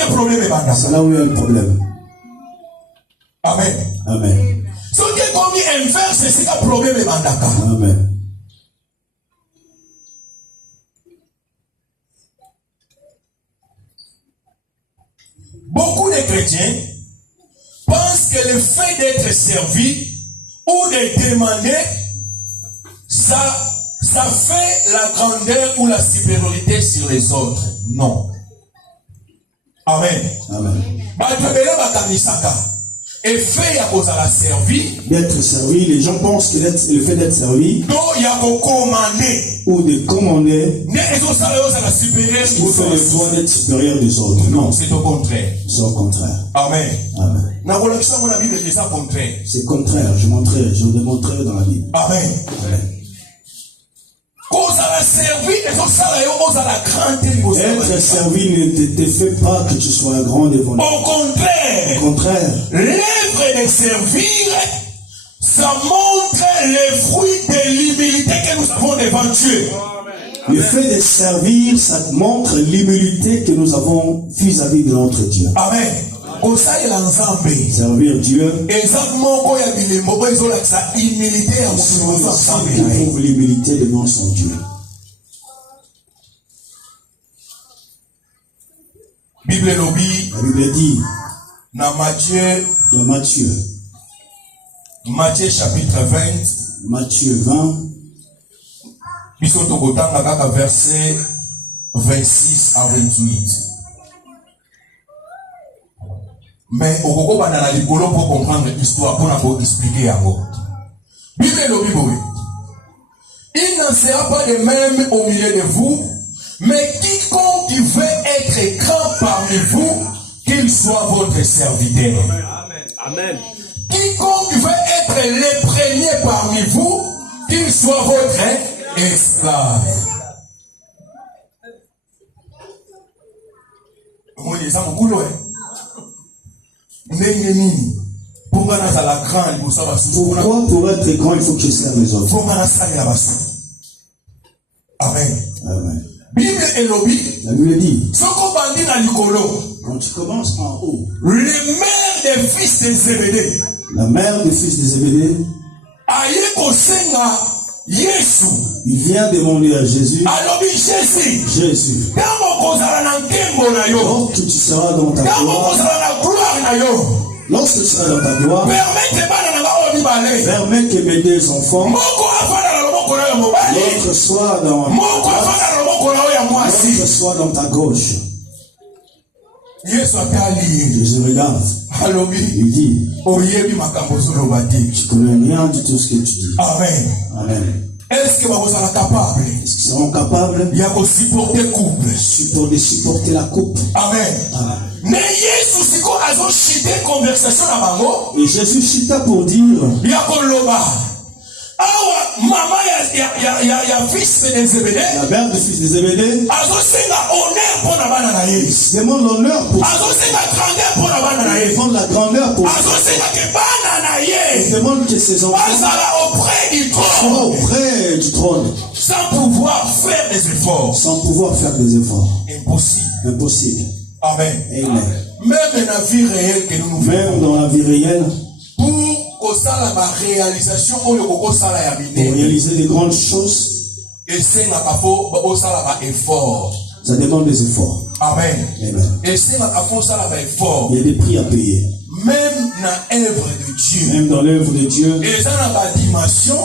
où il y a un problème. Amen. Amen. Ce qui est comme inverse, c'est un problème. Amen. Beaucoup de chrétiens pensent que le fait d'être servi ou de demander, ça fait la grandeur ou la supériorité sur les autres. Non. Amen. Amen. Et fait à cause de la servi. D'être servi, les gens pensent que le fait d'être servi ou de commander, il fait le droit d'être supérieur des autres. Non, c'est au contraire. C'est au contraire. Amen. Amen. C'est contraire. Je vous démontrerai dans la Bible. Amen. Amen. Être servi ne te fait pas que tu sois grand devant Dieu. Au contraire, l'œuvre de servir, ça montre les fruits de l'humilité que nous avons devant Dieu. Le fait de servir, ça te montre l'humilité que nous avons vis-à-vis de notre Dieu. Amen. Servir Dieu, il trouve l'humilité devant son Dieu. La Bible dit dans Matthieu chapitre 20, Matthieu 20, verset 26 à 28. Mais au Coco Banana Ligolo pour comprendre l'histoire, pour expliquer à vous. Bible. Il n'en sera pas de même au milieu de vous, mais quiconque veut être grand parmi vous, qu'il soit votre serviteur. Amen. Quiconque veut être le premier parmi vous, qu'il soit votre esclave. Ne Pourquoi pour être grand, il faut que je serve les autres. Amen. Amen. La Bible dit, quand quand tu commences en haut, le mère des fils de Zébédée, la mère du fils de Zébédée, il vient demander à Jésus, Jésus, quand tu seras dans ta gloire, lorsque tu seras dans ta gloire, permets que mes deux enfants, l'autre soit dans ma droite, l'autre soit dans ta gauche. Jésus regarde. Il dit, tu connais rien du tout ce que tu dis. Amen. Amen. Est-ce qu'ils seront capables de supporter la coupe? Amen. Amen. Mais et Jésus chita pour dire, la mère du fils de Zébédée demande l'honneur pour demande la grandeur pour demande que ses enfants soient auprès du trône sans pouvoir faire des efforts. Impossible. Amen. Amen. Même dans la vie réelle que nous nous faisons. Même dans la vie réelle, pour réaliser des grandes choses, ça demande des efforts. Amen. Amen. Il y a des prix à payer. Même dans l'œuvre de Dieu. Même dans l'œuvre de Dieu,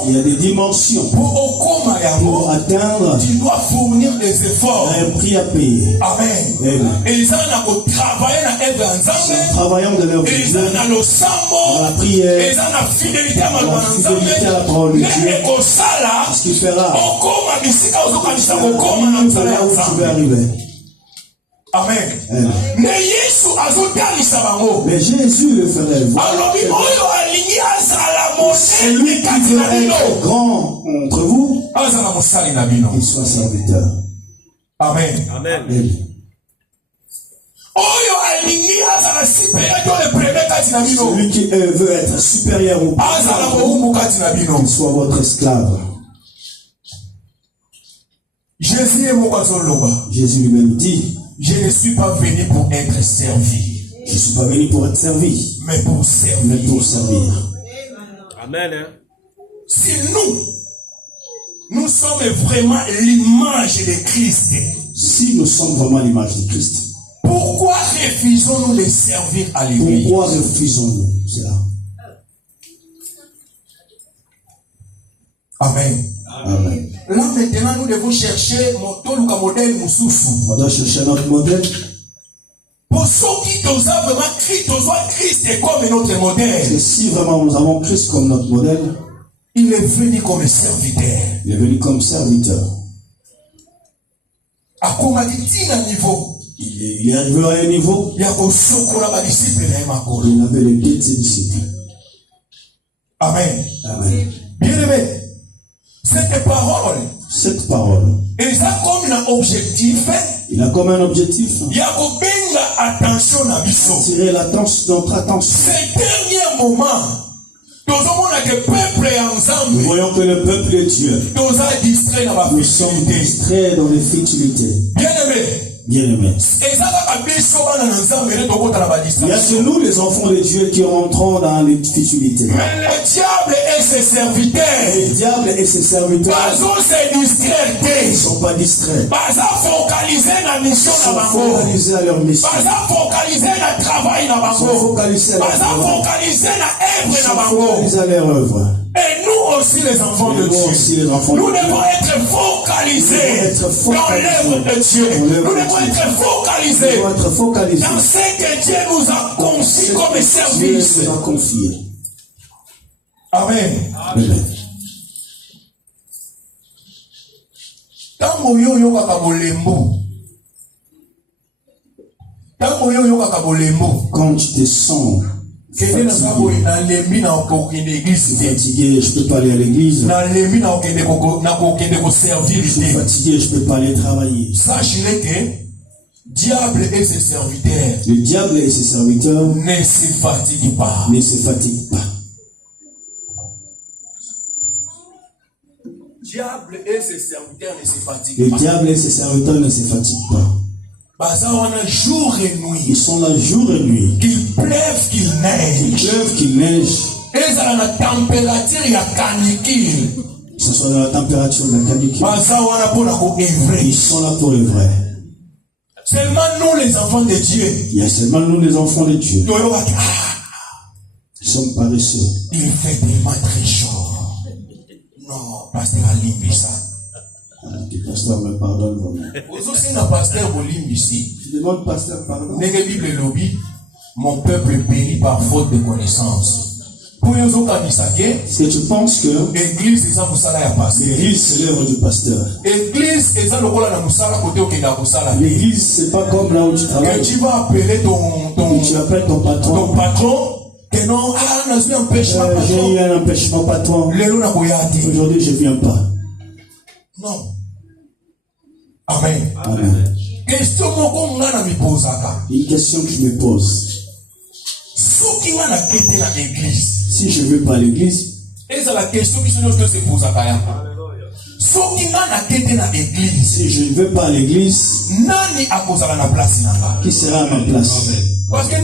il y a des dimensions. Pour atteindre, tu dois fournir des efforts. Il y a un prix à payer. Amen. Amen. Et ça, on a travaillé dans travaillant de l'œuvre de Dieu, dans la prière, et ça, la fidélité à la parole de Dieu, ce qui fera là où tu veux arriver. Amen. Amen. Mais Jésus le ferait voir. Celui qui veut être grand entre vous, il soit serviteur. Amen. Amen. Amen. Celui qui veut être supérieur au il soit votre esclave. Jésus lui-même dit, je ne suis pas venu pour être servi. Je ne suis pas venu pour être servi, mais pour servir. Amen. Si nous sommes vraiment l'image de Christ. Si nous sommes vraiment l'image de Christ, pourquoi refusons-nous de servir à l'église? Pourquoi refusons-nous cela? Amen. Amen. Là maintenant, nous devons chercher modèle Moussoussou. On doit chercher notre modèle. Pour ceux qui doivent vraiment Christ comme notre modèle. Et si vraiment nous avons Christ comme notre modèle, il est venu comme serviteur. Il est venu comme serviteur. À comment dit-il un niveau? Il est arrivé à un niveau. Il avait les deux de ses disciples. Amen. Amen. Bien aimé. Cette parole, et ça comme un objectif, il a comme un objectif, il y a attention à attirer notre attention. Ces derniers moments, nous voyons que le peuple de Dieu, nous sommes distraits dans les futilités. Bien aimé. Bien aimé. Il y a que nous, les enfants de Dieu, qui rentrons dans les futilités. Mais le diable et ses serviteurs, le diable et ses serviteurs, ils ne sont pas distraits. Ils sont focalisés à leur mission. Ils sont focalisés à leur travail. Ils sont focalisés à leur œuvre. Et nous aussi les enfants de Dieu, nous devons être focalisés dans l'œuvre de Dieu. Nous devons être focalisés dans ce que Dieu nous a conçu comme service. Amen. Amen. Quand tu te sens fatigué, je peux pas aller à l'église. Je suis fatigué, je peux pas aller travailler. Sache que Diable et ses serviteurs. Le diable et ses serviteurs ne se fatiguent pas. Ne se fatiguent pas. Diable et ses serviteurs ne se fatiguent Le pas. diable et ses serviteurs ne se fatiguent pas. Jour et nuit. Ils sont là jour et nuit. Qu'il pleuve, qu'il neige. Qu'il pleuve, qu'il neige. Et ça la température, il y a canicule. Que ce soit dans la température de la canicule. Ils sont là pour le vrai. Seulement nous les enfants de Dieu. Il y a seulement nous les enfants de Dieu. Nous sommes paresseux. Il fait tellement très chaud. Non, pasteur Alimbisa. Que le pasteur me pardonne vraiment. Vous aussi, un pasteur Olimbisi. Je demande pasteur pardon. N'est-ce Bible le lobby? Mon peuple périt par faute de connaissance. Est-ce que tu penses que l'église c'est l'œuvre du pasteur? L'église c'est pas comme là où tu travailles. Que tu vas appeler tu appelles ton patron. Ton patron. Que non, j'ai un empêchement patron. J'ai eu un empêchement patron. Aujourd'hui je viens pas. Non. Amen. Amen. Une question que je me pose. Si je ne vais pas à l'église, et c'est la question qui se pose à Kaya. Si je ne vais pas à l'église, qui sera à ma place? Parce que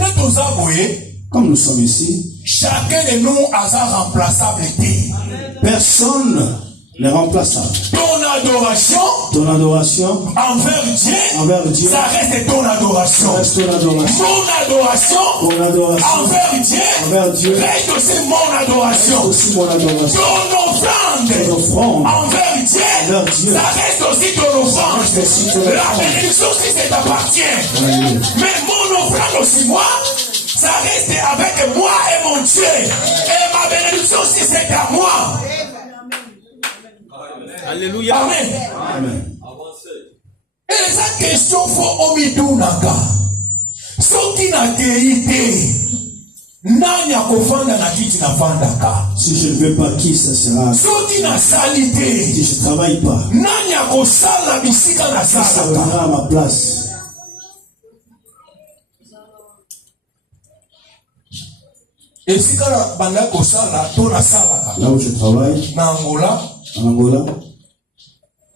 comme nous sommes ici, chacun de nous a sa remplaçable. Personne n'est remplaçable. Ton adoration envers Dieu, ça reste ton adoration. Ça reste ton adoration. Mon adoration envers Dieu reste aussi mon adoration. Ton offrande envers Dieu, ça reste aussi ton offrande. La bénédiction si ça t'appartient. Mais mon offrande aussi moi, ça reste avec moi et mon Dieu. Et ma bénédiction si c'est à moi. Alléluia. Amen. Amen. Et sa question faut omidunaka. Soki na teite. Nani akofanda na kiti na vandaka. Si je ne vais pas, qui ça sera? Soki na salite. Si je ne travaille pas, Nani akosala bisika na qui sera salaka. à ma place? Et si kana banda kosala to na salaka. Là où je travaille, Na Angola. en Angola,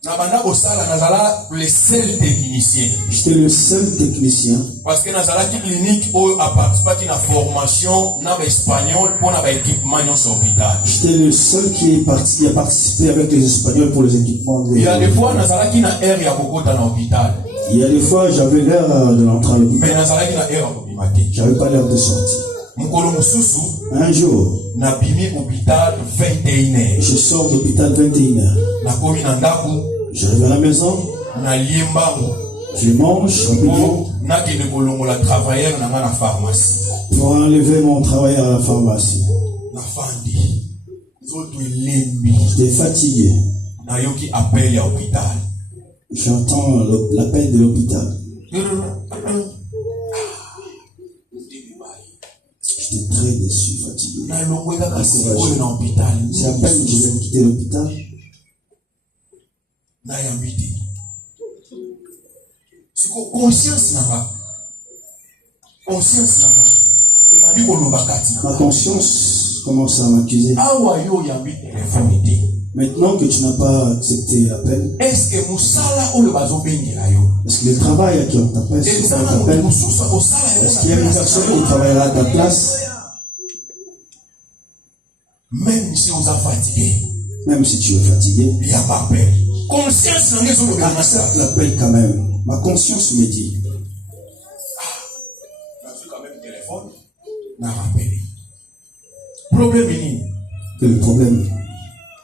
Na banda kosala nazala le seul technicien. j'étais le seul technicien. Parce que nazala ki clinique ou a participé à la formation na espagnol pour na équipement sur hôpital. J'étais le seul qui a participé avec les Espagnols pour les équipements. Il y a des fois nazala ki na air ya kokota na hôpital. Il y a des fois, j'avais l'air de l'entrer à Mais l'hôpital. nazala ki na air ya kokimate. J'avais pas l'air de sortir. Mukolo mususu Un jour, na bimi hôpital 21h. je sors d'hôpital 21h. Na komi na ndaku J'arrive à la maison, na liembango. je mange rapidement Na kende kolongola travailleur na nga na pharmacie. pour enlever mon travail à la pharmacie. Na fandi. Zoto elembi. J'étais fatigué. Na yoki appel ya hôpital. J'entends l'appel de l'hôpital. J'étais très déçu, fatigué. Na longwela kasi oyo na hôpital. C'est à peine que je viens de quitter l'hôpital. Na yambiti. Siko conscience na ba. Conscience na ba. Et ma vie koloba kati. Ma conscience commence à m'accuser. Awa yo yambiti infirmité. Maintenant que tu n'as pas accepté l'appel, Est-ce que musala oyo bazobengela yo? est-ce que le travail à qui on t'appelle, c'est qu'on t'appelle, est-ce qu'il y a une personne qui travaillera à ta place? Même si on est fatigué, Même si tu es fatigué, il n'y a pas peur. Conscience n'a rien à accepte l'appel quand même. Ma conscience me dit, quand même téléphone, n'a rappelé. Problème est que le problème,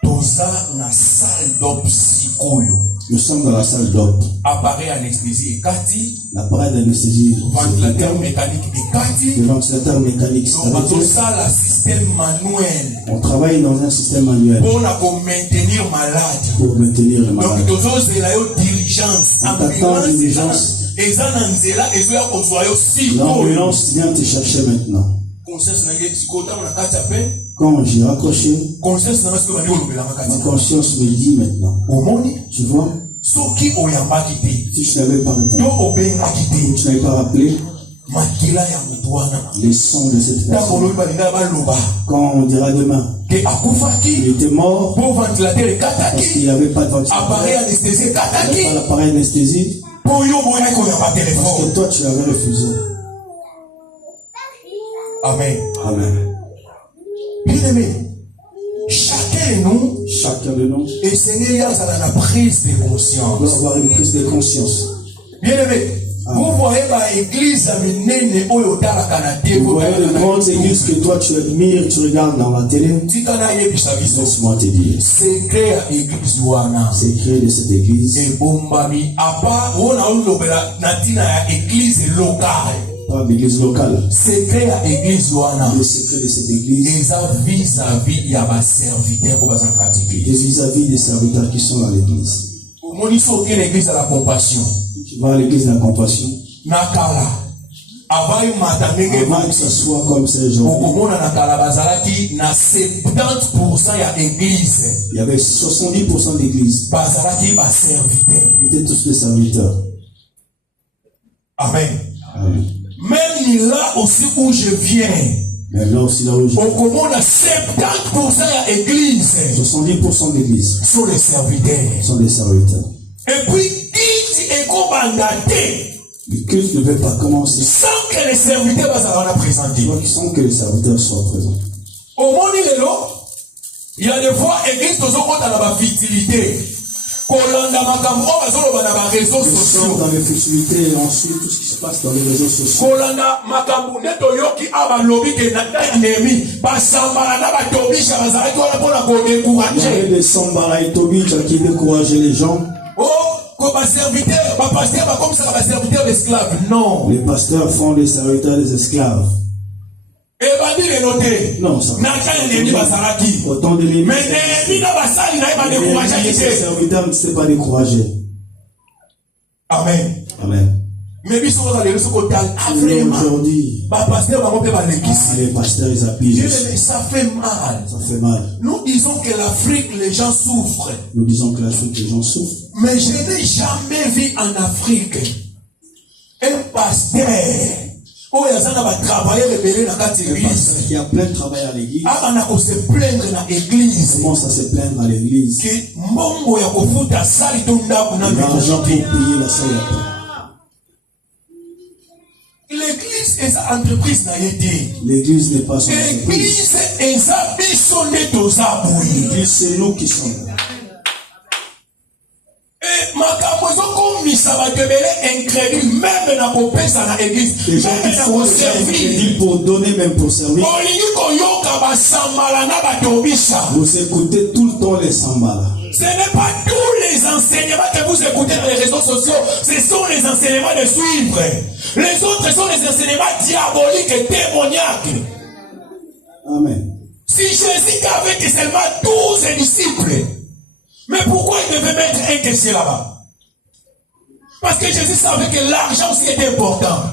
Toza na salle d'obsikoyo. nous sommes dans la salle d'op. Appareil anesthésie et kati. L'appareil d'anesthésie, Ventilateur mécanique et kati. le ventilateur mécanique, c'est Donc, arrêté. ça, la système manuel. On travaille dans un système manuel Pour maintenir malade. pour maintenir le Donc, malade. toujours, c'est la diligence. On t'attend diligence. Et ça, et ça, aussi. L'ambulance vient te chercher maintenant. Conscience, n'a pas kati appel. Quand j'ai raccroché, Conscience, n'a pas ma conscience me dit maintenant, au monde. tu vois, Soki oyambaki te. Si tu n'avais pas répondu, Yo obengaki te. tu n'avais pas rappelé Makila ya mutu wana. les sons de cette Ntango personne. lobi balinga baloba. Quand on dira demain, Ke akufaki. il était mort Po ventilateur parce qu'il ekataki. n'y avait pas de Appareil ventilateur, anesthésie il n'y avait pas ekataki. l'appareil anesthésie, Po yo boyaki koyamba parce téléphone. que toi tu avais refusé. Amen. Amen. Bien-aimé, chacun de nous, Chacun de nous et Seigneur, ça a la prise de doit conscience. avoir une prise de conscience. Bien-aimé, vous voyez l'église à Minene Oyota Kanate. Vous voyez les grandes églises que toi tu admires, tu regardes dans la télé. Laisse-moi te dire, Secret à l'église Wana. c'est créé de cette église, Et bombami, à part, on a eu natina église locale. pas l'église locale. Secret à l'église Wana. Le secret de cette église Et ça vis-à-vis, il y a ma serviteur pour sa et vis-à-vis des serviteurs qui sont dans l'église. Mon il faut que l'église a la compassion. Tu vas à l'église de la compassion. Nakala. Avayi matangenge Avant que ce soit comme ces gens, okomona nakala bazalaki na 70% ya église. il y avait 70% d'églises. Bazalaki ba serviteur. Ils étaient tous des serviteurs. Amen. Amen. Même là aussi où je viens, Mais là aussi, là où je okomona 70% ya église 70% d'églises sont les serviteurs. sont des serviteurs. Et puis iti ekobandate Le culte ne veut pas commencer. sans que les serviteurs bazala présentés. Tu vois qu'ils sont que les serviteurs soient présents. Au monde lelo, il y a des fois église tozokota na ba futilité. Kolanda makambo bazoloba na ba réseaux Ils sont sociaux. dans les futilités et ensuite tout ce qui se passe dans les réseaux sociaux. Kolanda makambo neto yoki aba lobi ke na nemi basambala na batobisha bazalaki wana pona ko Il y avait décourager. des Sambara et Tobitcha qui décourageaient les gens. Oh, ko ba serviteur, ba pasteur ba comme ça ba serviteur d'esclaves. Non. Les pasteurs font des serviteurs des esclaves. Et ba dire noté. Non, ça Na ka nemi bazalaki. autant de l'ennemi. Mais nemi na basali na ba décourager Ces ki. serviteurs ne s'est pas découragé. Amen. Amen. Mais biso ko les réseaux kotal Mais vraiment. aujourd'hui, Ba pasteur ba mpe ba lekisi. les pasteurs, ils appuient. Mais ça fait mal. Ça fait mal. Nous disons que l'Afrique, les gens souffrent. Nous disons que l'Afrique, les gens souffrent. Mais je n'ai jamais vu en Afrique un pasteur où il y a un travail rebelle dans l'église. Il y a plein de travail à l'église. On a se plaindre dans l'église. Commence à se plaindre dans l'église. Que mbongo ya kofuta sali tonda kuna L'argent pour mikote. payer la salle. L'église est sa entreprise na yete. L'église n'est pas son entreprise. L'église est sa biso nde toza boye. L'église, c'est nous qui sommes là. Et makambo ezokomisa bato ebele incrédule même na kopesa na église Les gens qui même na font le koservir. crédit pour donner, même pour servir. olingi koyoka basambala na batobisa. Vous écoutez tout le temps les Sambala. Ce n'est pas tous les enseignements que vous écoutez dans les réseaux sociaux, ce sont les enseignements de suivre. Les autres sont les enseignements diaboliques et démoniaques. Amen. Si Jésus avait que seulement 12 disciples, mais pourquoi il devait mettre un caissier là-bas? Parce que Jésus savait que l'argent aussi était important.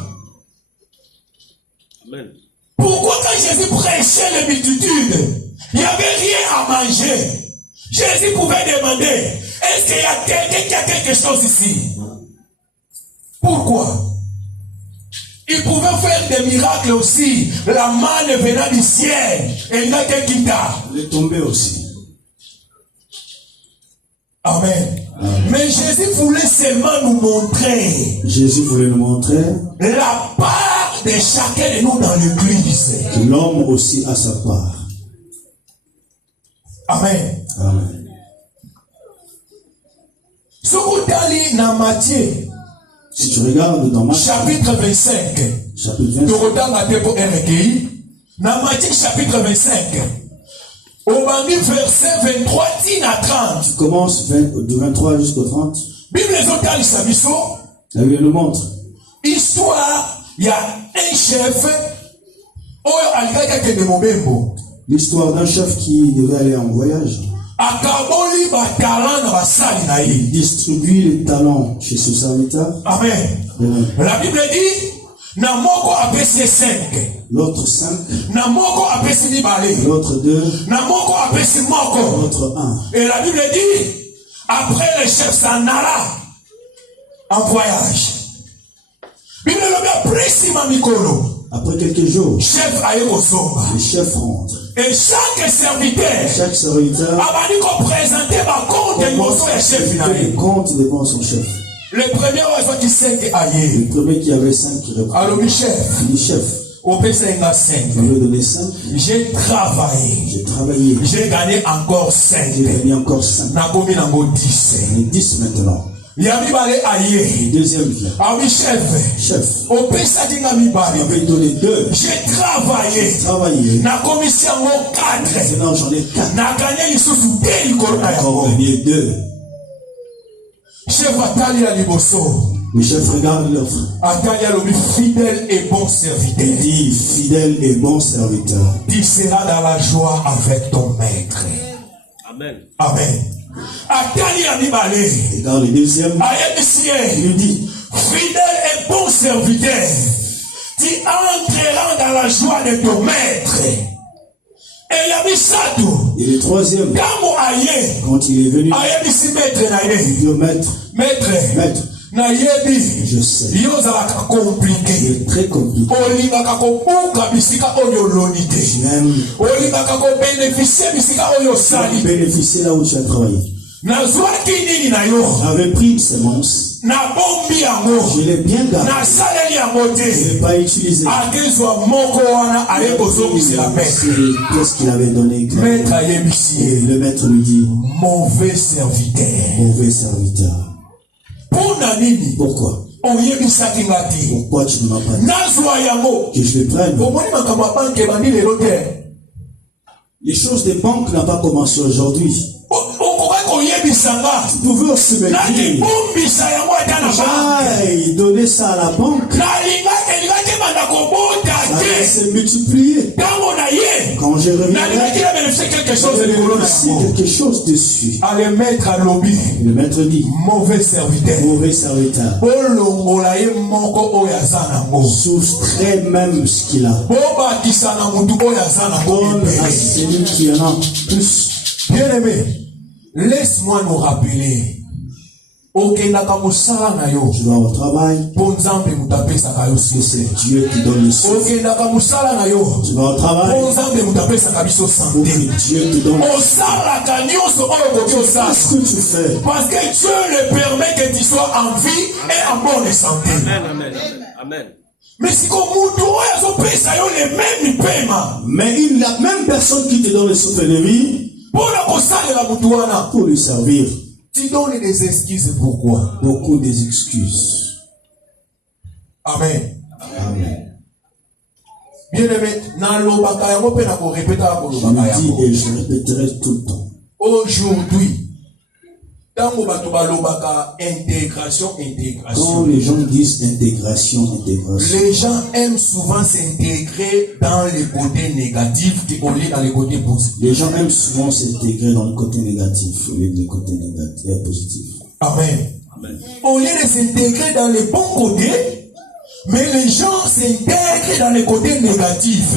Amen. Pourquoi quand Jésus prêchait les multitudes, il n'y avait rien à manger? Jésus pouvait demander, est-ce qu'il y a quelqu'un qui a quelque chose ici? Pourquoi? Il pouvait faire des miracles aussi. La manne venant du ciel. Et il n'a qu'un guitare. Il est tombé aussi. Amen. Amen. Mais Jésus voulait seulement nous montrer Jésus voulait nous montrer la part de chacun de nous dans l'église. que l'homme aussi a sa part. Amen. Amen. Sokotali na Matthieu, Si tu regardes dans Matthieu, chapitre 25. chapitre 20, Tokotanga te po RKI. Na Matthieu, chapitre 25. Au bandi verset 23 tina 30. tu commences du 23 jusqu'au 30. Bible ezotali sa biso. La Bible nous montre Histoire, il y a un chef. Oyo alikaki akende mobembo. l'histoire d'un chef qui devait aller en voyage. Akaboli batalan na basali na Il ye. distribue les talents chez ce serviteur. Amen. Amen. La Bible dit, na moko apesi 5. L'autre 5, Na moko apesi mibale. l'autre 2, Na moko apesi moko. l'autre 1. Et la Bible dit, Après, le chef s'en alla en voyage. Bible le pris Simon Mikolo. Après quelques jours, Chef aille au somba. le chef rentre. Et chaque serviteur Chaque serviteur a dit présenter ma compte de mosso et chef le final. compte devant son chef. Le premier oiseau qui sait que aïe. Le premier qui avait 5 qui répond. Alors le chef. Il dit chef, Au PC il a 5. je vais donner 5. J'ai travaillé. J'ai travaillé. J'ai gagné encore 5. J'ai gagné encore 5. N'a commis nango 10. On est 10 maintenant. Il y a mis balé aïe. Le deuxième vient. Ah oui chef. Chef, Au PC il a mis il balé. m'avait donné 2. J'ai travaillé. Travaillé. Na commission en 4. Maintenant j'en ai 4. Na gagné sous des corona. Encore gagné 2. Chef Atali à Liboso. Le chef regarde l'autre. Atali a l'homme fidèle et bon Il serviteur. dit fidèle et bon serviteur. Tu seras dans la joie avec ton maître. Amen. Amen. Atali a Nibale. Regarde le deuxième. Il lui dit Fidèle et bon serviteur. Tu entreras dans la joie de ton maître. Et il y a mis ça tout. et le troisième, Quand aïe. quand il est venu, Aïe si maître il naïe. dit au maître, Maître. maître, Naïe. je sais, Yo zalaka compliqué. c'est très compliqué. Olingaka kobuka bisika oyo oloni te. Même Olingaka kobénéficie bisika oyo osali. bénéficier là où tu as travaillé. Nazwaki nini na yo. J'avais pris une semence, Nabombi yango. je l'ai bien gardée, Nasaleli yango je ne l'ai te. pas utilisé. Akezwa moko wana aye kozongisela maître. C'est les pièces qu'il avait données. Maître ayebisi Et ye. le maître lui dit, Mauvais serviteur. mauvais serviteur. Mpona nini Pourquoi? oyebisaki nga te. Pourquoi tu ne m'as pas dit Nazwa yango. que je le prenne? Omoni makambo ya banke ebandi lelo te. Les choses des banques n'ont pas commencé aujourd'hui. Okokaki koyebisa nga. Tu pouvais aussi me Naki dire, bombisa yango ata na banke. aïe, donner ça à la banque, Nalingaki banda kobota ça va te. se multiplier. Ntango na ye. Quand je reviendrai, Nalingaki na bénéficier quelque chose de il y likolo a na aussi yango. quelque chose dessus. Ale maître alobi. Et le maître dit, Mauvais serviteur. mauvais serviteur, Bolongola ye moko oyo aza nango. soustrait même ce qu'il a. Bobakisa na mutu oyo aza nango Donne à ebele. celui qui en a plus. Bien-aimé, laisse-moi nous rappeler. Okendaka mosala na yo. Tu vas au travail, Po nzambe mutu apesaka yo et succès. c'est Dieu qui donne le souffle. Okendaka mosala na yo. Tu vas au travail, Po nzambe mutu apesaka biso pour santé. que Dieu te donne. Osalaka nyonso oyo okoki osala. Qu'est-ce que tu fais? Parce que Dieu le permet que tu sois en vie et en bonne santé. Amen. Amen. Amen. Mais si mutu oyo azopesa yo le même paiement. Mais la même personne qui te donne le souffle de vie, Mpona kosalela mutu wana. pour lui servir, Tu donnes des excuses pourquoi. beaucoup des excuses. Amen. Amen. Bien-aimé, nalobaka yango mpe nakorepeta Je kolobaka le yango. dis et je répéterai tout le temps. Aujourd'hui, ntango bato balobaka Quand intégration, les gens disent intégration, intégration, les gens aiment souvent s'intégrer dans les côtés négatifs au lieu dans les côtés positifs. les gens aiment souvent s'intégrer dans le côté négatif au lieu du côté négatif, positif. Amen. Au lieu de s'intégrer dans les bons côtés, mais les gens s'intègrent dans les côtés négatifs.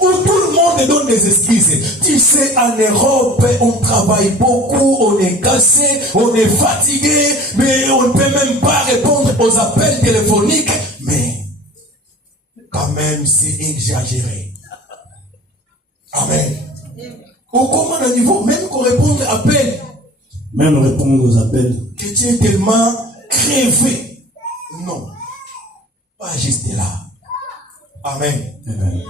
Où tout le monde donne des excuses. Tu sais, en Europe, on travaille beaucoup, on est cassé, on est fatigué, mais on ne peut même pas répondre aux appels téléphoniques. Mais, quand même, c'est exagéré. Amen. Au comment à niveau, même qu'on réponde à appel, Même répondre aux appels, que tu es tellement crevé. Non. Pas juste là. Amen. Amen.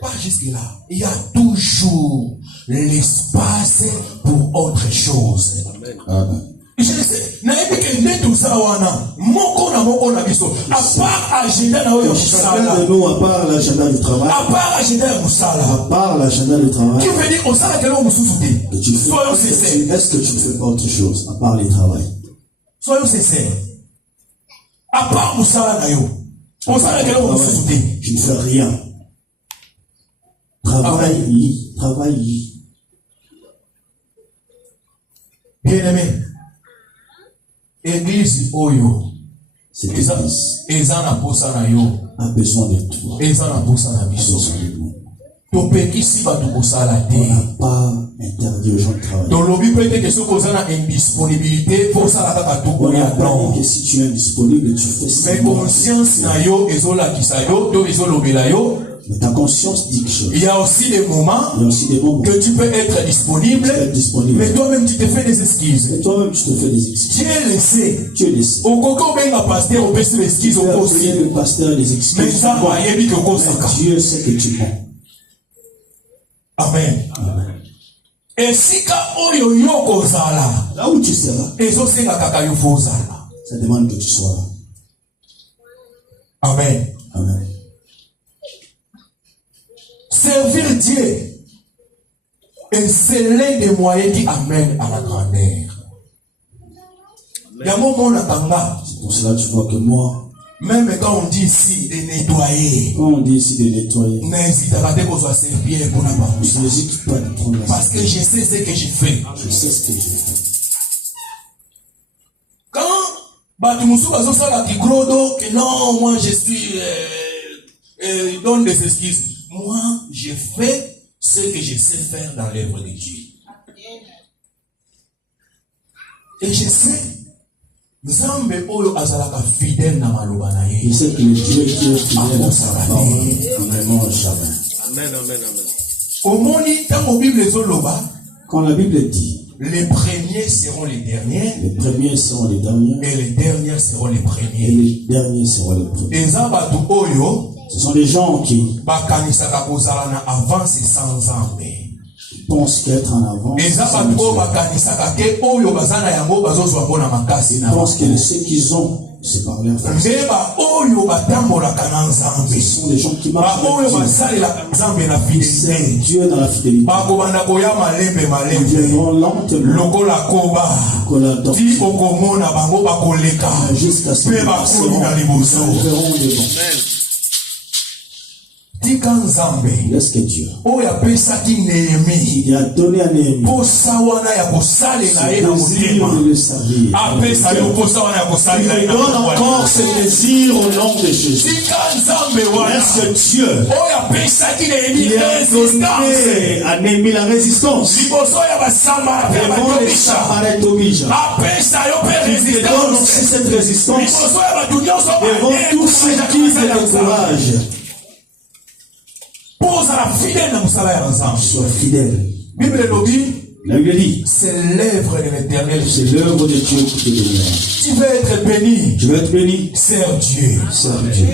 Pas jusque là. Il y a toujours l'espace pour autre chose. Amen. Je sais, nayebi ke nde toza wana moko na biso à part agenda na oyo Chacun mosala, de nous, à part l'agenda du travail, à part agenda ya à mosala, part l'agenda du travail, qui veut dire osala kelo mosusu te. que tu fais, Soyons sincères. est-ce que tu ne fais pas autre chose à part le travail? Soyons sincères. À part mosala na yo osala kelo mosusu te. Tu ne fais rien. Travail, lit, travail, lit. Bien-aimé, église oyo Cette eza église na posa na yo, a besoin de toi, eza na posa na a biso. besoin de nous. Topekisi bato kosala On te. n'a pas Interdit aux gens de travailler. Dans le but peut-être que ceux qui ont une indisponibilité pour ça la kaka tout On a non. appris que si tu es indisponible, tu fais ça. Mais conscience na yo ezola kisayo, do ezolo belayo. Mais ta conscience dit quelque chose. Il y a aussi des moments Il y a aussi des moments que tu peux être disponible, tu peux être disponible. mais toi-même tu te fais des excuses. Et toi-même, tu te fais des excuses. Tu es laissé. Tu es laissé. Au coco ben la pasteur au pèse l'excuse au aussi. Le pasteur des excuses. Mais ça va y aller que Mais Dieu sait que tu mens. Amen. Amen. Et si ka oyo yoko zala, Là où tu seras, ezo senga kaka yo fozala. ça demande que tu sois là. Amen. Amen. Servir Dieu, et c'est l'un des moyens qui amène à la grandeur. Il y a un moment où C'est pour cela que tu vois que moi, même quand on dit ici de nettoyer, quand on dit ici de nettoyer, n'hésite pas qu'on soit servir pour la je parole. n'hésite pas de prendre la Parce que je sais ce que je fais. Je sais ce que je fais. Quand Batumoussou va faire la kigrodo, que non, moi je suis, donne des excuses. Moi, je fais ce que je sais faire dans l'œuvre de Dieu. Et je sais, Nzambe oyo azalaka fidèle na maloba na ye. Je sais que le Dieu qui est fidèle à sa parole ne me mange jamais. Amen, amen, amen. Omoni tango Bible ezoloba, Quand la Bible dit, les premiers seront les derniers, les premiers seront les derniers, et les derniers seront les et premiers. les derniers seront les premiers. Eza batu oyo Ce sont des gens qui bakanisaka kozala na avance sans Nzambe. pensent qu'être en avant, Eza batu oyo bakanisaka ke oyo baza na yango bazozwa mpona makasi na ils pensent que bango. ce qu'ils ont, c'est par leur force. Nde baoyo batambolaka na Nzambe, Ce sont des gens qui marchent baoyo avec Dieu. basalelaka Nzambe na Ils servent fidélité, Dieu dans la fidélité. bakobanda koya malembe Ils malembe viendront lentement lokola koba qu'on adopte ti okomona bango bakoleka jusqu'à ce mpe qu'ils bakomi na seront liboso. verront devant. Tika Nzambe Laisse que Dieu. oyo apesaki Nehemi Il a donné à Néhémie posa wana ya kosalela ye na ce désir motema, de le servir. apesa yo posa wana ya Il kosalela ye me na donne motema. encore ce désir au nom de Jésus. Tika Nzambe wana Laisse Dieu. oyo apesaki Nehemi Il a résistance donné à Néhémie la résistance. liboso ya basambala mpe ya Devant les batobisha, Samarais Tobija. apesa yo mpe Il te donne aussi résistance cette résistance liboso ya bato nyonso devant tous ceux qui te découragent. poza la fidèle na mosala ya Nzambe. Sois fidèle. Bible elobi La Bible dit, c'est l'œuvre de l'Éternel. c'est l'œuvre de Dieu qui te bénira. Tu veux être béni, Tu veux être béni, sers Dieu. serve Dieu.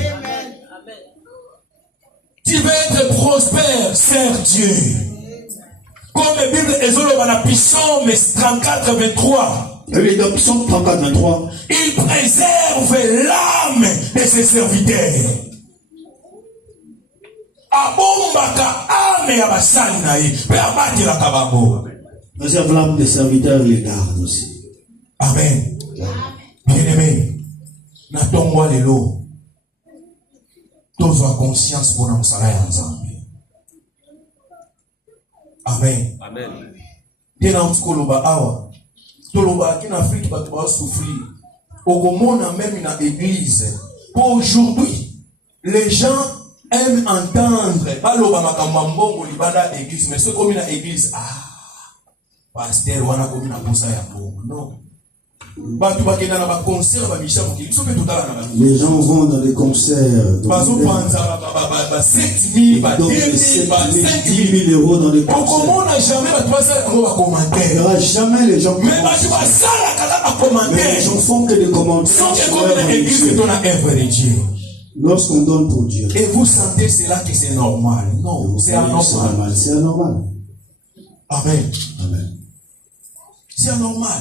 Tu veux être prospère, sers Dieu. Comme la Bible ezoloba na Psaume 34, 23. La Bible dit dans Psaume 34, 23, Il préserve l'âme de ses serviteurs. Abombaka âme ya basali na ye, pe abatelaka bango. préserve l'âme des serviteurs et les garde aussi. Amen. Bien-aimé, na tongwa lelo, tozwa conscience mpona mosala ya Nzambe. Amen. Amen. Te na uti koloba awa, tolobaki na Afrique bato basouffrir. Okomona même na église. Pour aujourd'hui, les gens aiment entendre baloba makambo ya mbongo libanda église, mais ceux komi na église, pasteur wana komi na posa ya mbongo. Non. Bato bakenda na ba concert ba misha mokili, so pe totala na ba. Les gens vont dans des concerts. Bazo panza ba 7000, ba 2000, ba 5000. 10 000 euros dans des concerts. Okomona jamais bato basala yango ba Il n'y commentaire. aura jamais les gens qui Mais bato basala kaka ba mais les commentaire. gens font que des commentaires Sans que sur comme l'œuvre dans de l'église Dieu. c'est ton œuvre de Dieu. Lorsqu'on donne pour Dieu, Et vous sentez cela que c'est normal. Non, vous c'est savez que c'est anormal. normal. C'est anormal. Amen. Amen. C'est anormal.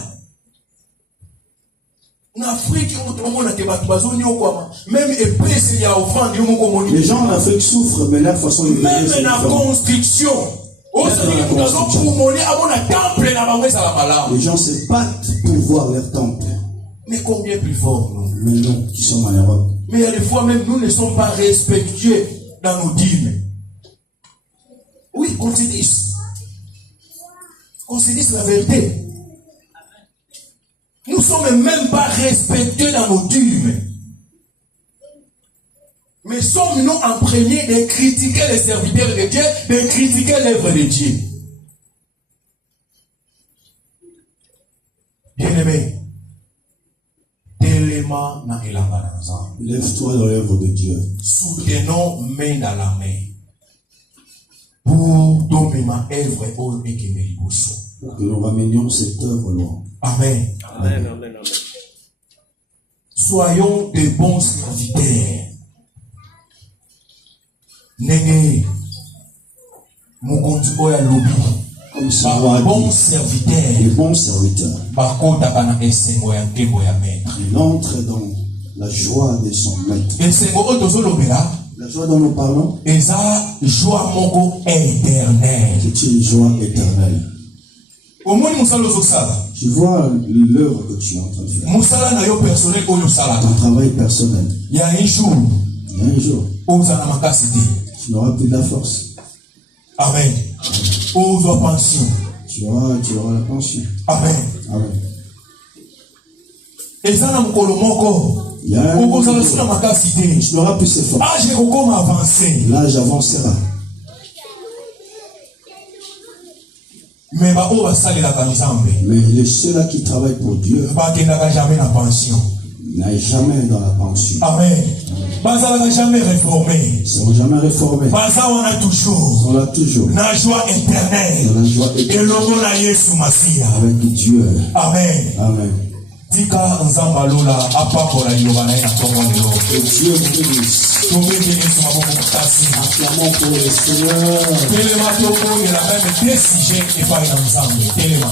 En Afrique, même épaisse, il y a offrande. Les gens en Afrique souffrent, mais leur façon de vivre, Même c'est la différent. construction. Les gens se battent pour voir leur temple. Mais combien plus fort nous? Mais non, qui sont en Europe. Mais il y a des fois même, nous ne sommes pas respectueux dans nos dîmes. Oui, qu'on se dise. Qu'on se dise la vérité. Nous ne sommes même pas respectueux dans nos dîmes. Mais sommes-nous en premier de critiquer les serviteurs de Dieu, de critiquer l'œuvre de Dieu? Bien-aimé, téléma na elanga na nzambe. Lève-toi dans l'œuvre de Dieu. Soutenons main dans la main pour donner ma œuvre au Ekemeliboso. Pour que nous ramenions cette œuvre loin. Amen. Amen. Amen. Amen. Soyons des bons serviteurs. Nenge Mukonzi oya lobi. Comme ça, Un bon serviteur. les bons serviteurs. Bakota kana esengo ya nkembo ya maître. Il entre dans la joie de son maître. Esengo oyo tozolobela. La joie dont nous parlons, Eza joie moko éternelle. c'est une joie éternelle. Omoni musala ozosala. Tu vois l'œuvre que tu es en train de faire. Musala na yo personnel oyo osalaka. Ton travail personnel. Il y a un jour. Il y a un jour, Ozala makasi te. tu n'auras plus de la force. Amen. Ozwa pension. Tu auras la pension. Amen. Amen. Eza na mokolo moko. Il y a un Okozala jour, suna makasi te. tu n'auras plus ces forces. Age kokoma avancer. L'âge avancera. Mais ba oyo basalelaka nzambe Mais les ceux-là qui travaillent pour Dieu bakendaka jamais na pension. n'aillent jamais dans la pension. Amen. Bazalaka jamais réformé. Ils ne seront jamais réformés. Baza wana Ils toujours sont là toujours. na joie éternelle. Dans la joie éternelle Elongo na Yesu Masiya. avec Dieu. Amen. Amen. Tika nzamba lola apakola liloba na ye na ntongo lelo. Que Dieu bénisse. Tobete Yesu maboko makasi. Acclamons pour le Seigneur. Telema tokongela même des sujets epai na nzambe. Telema.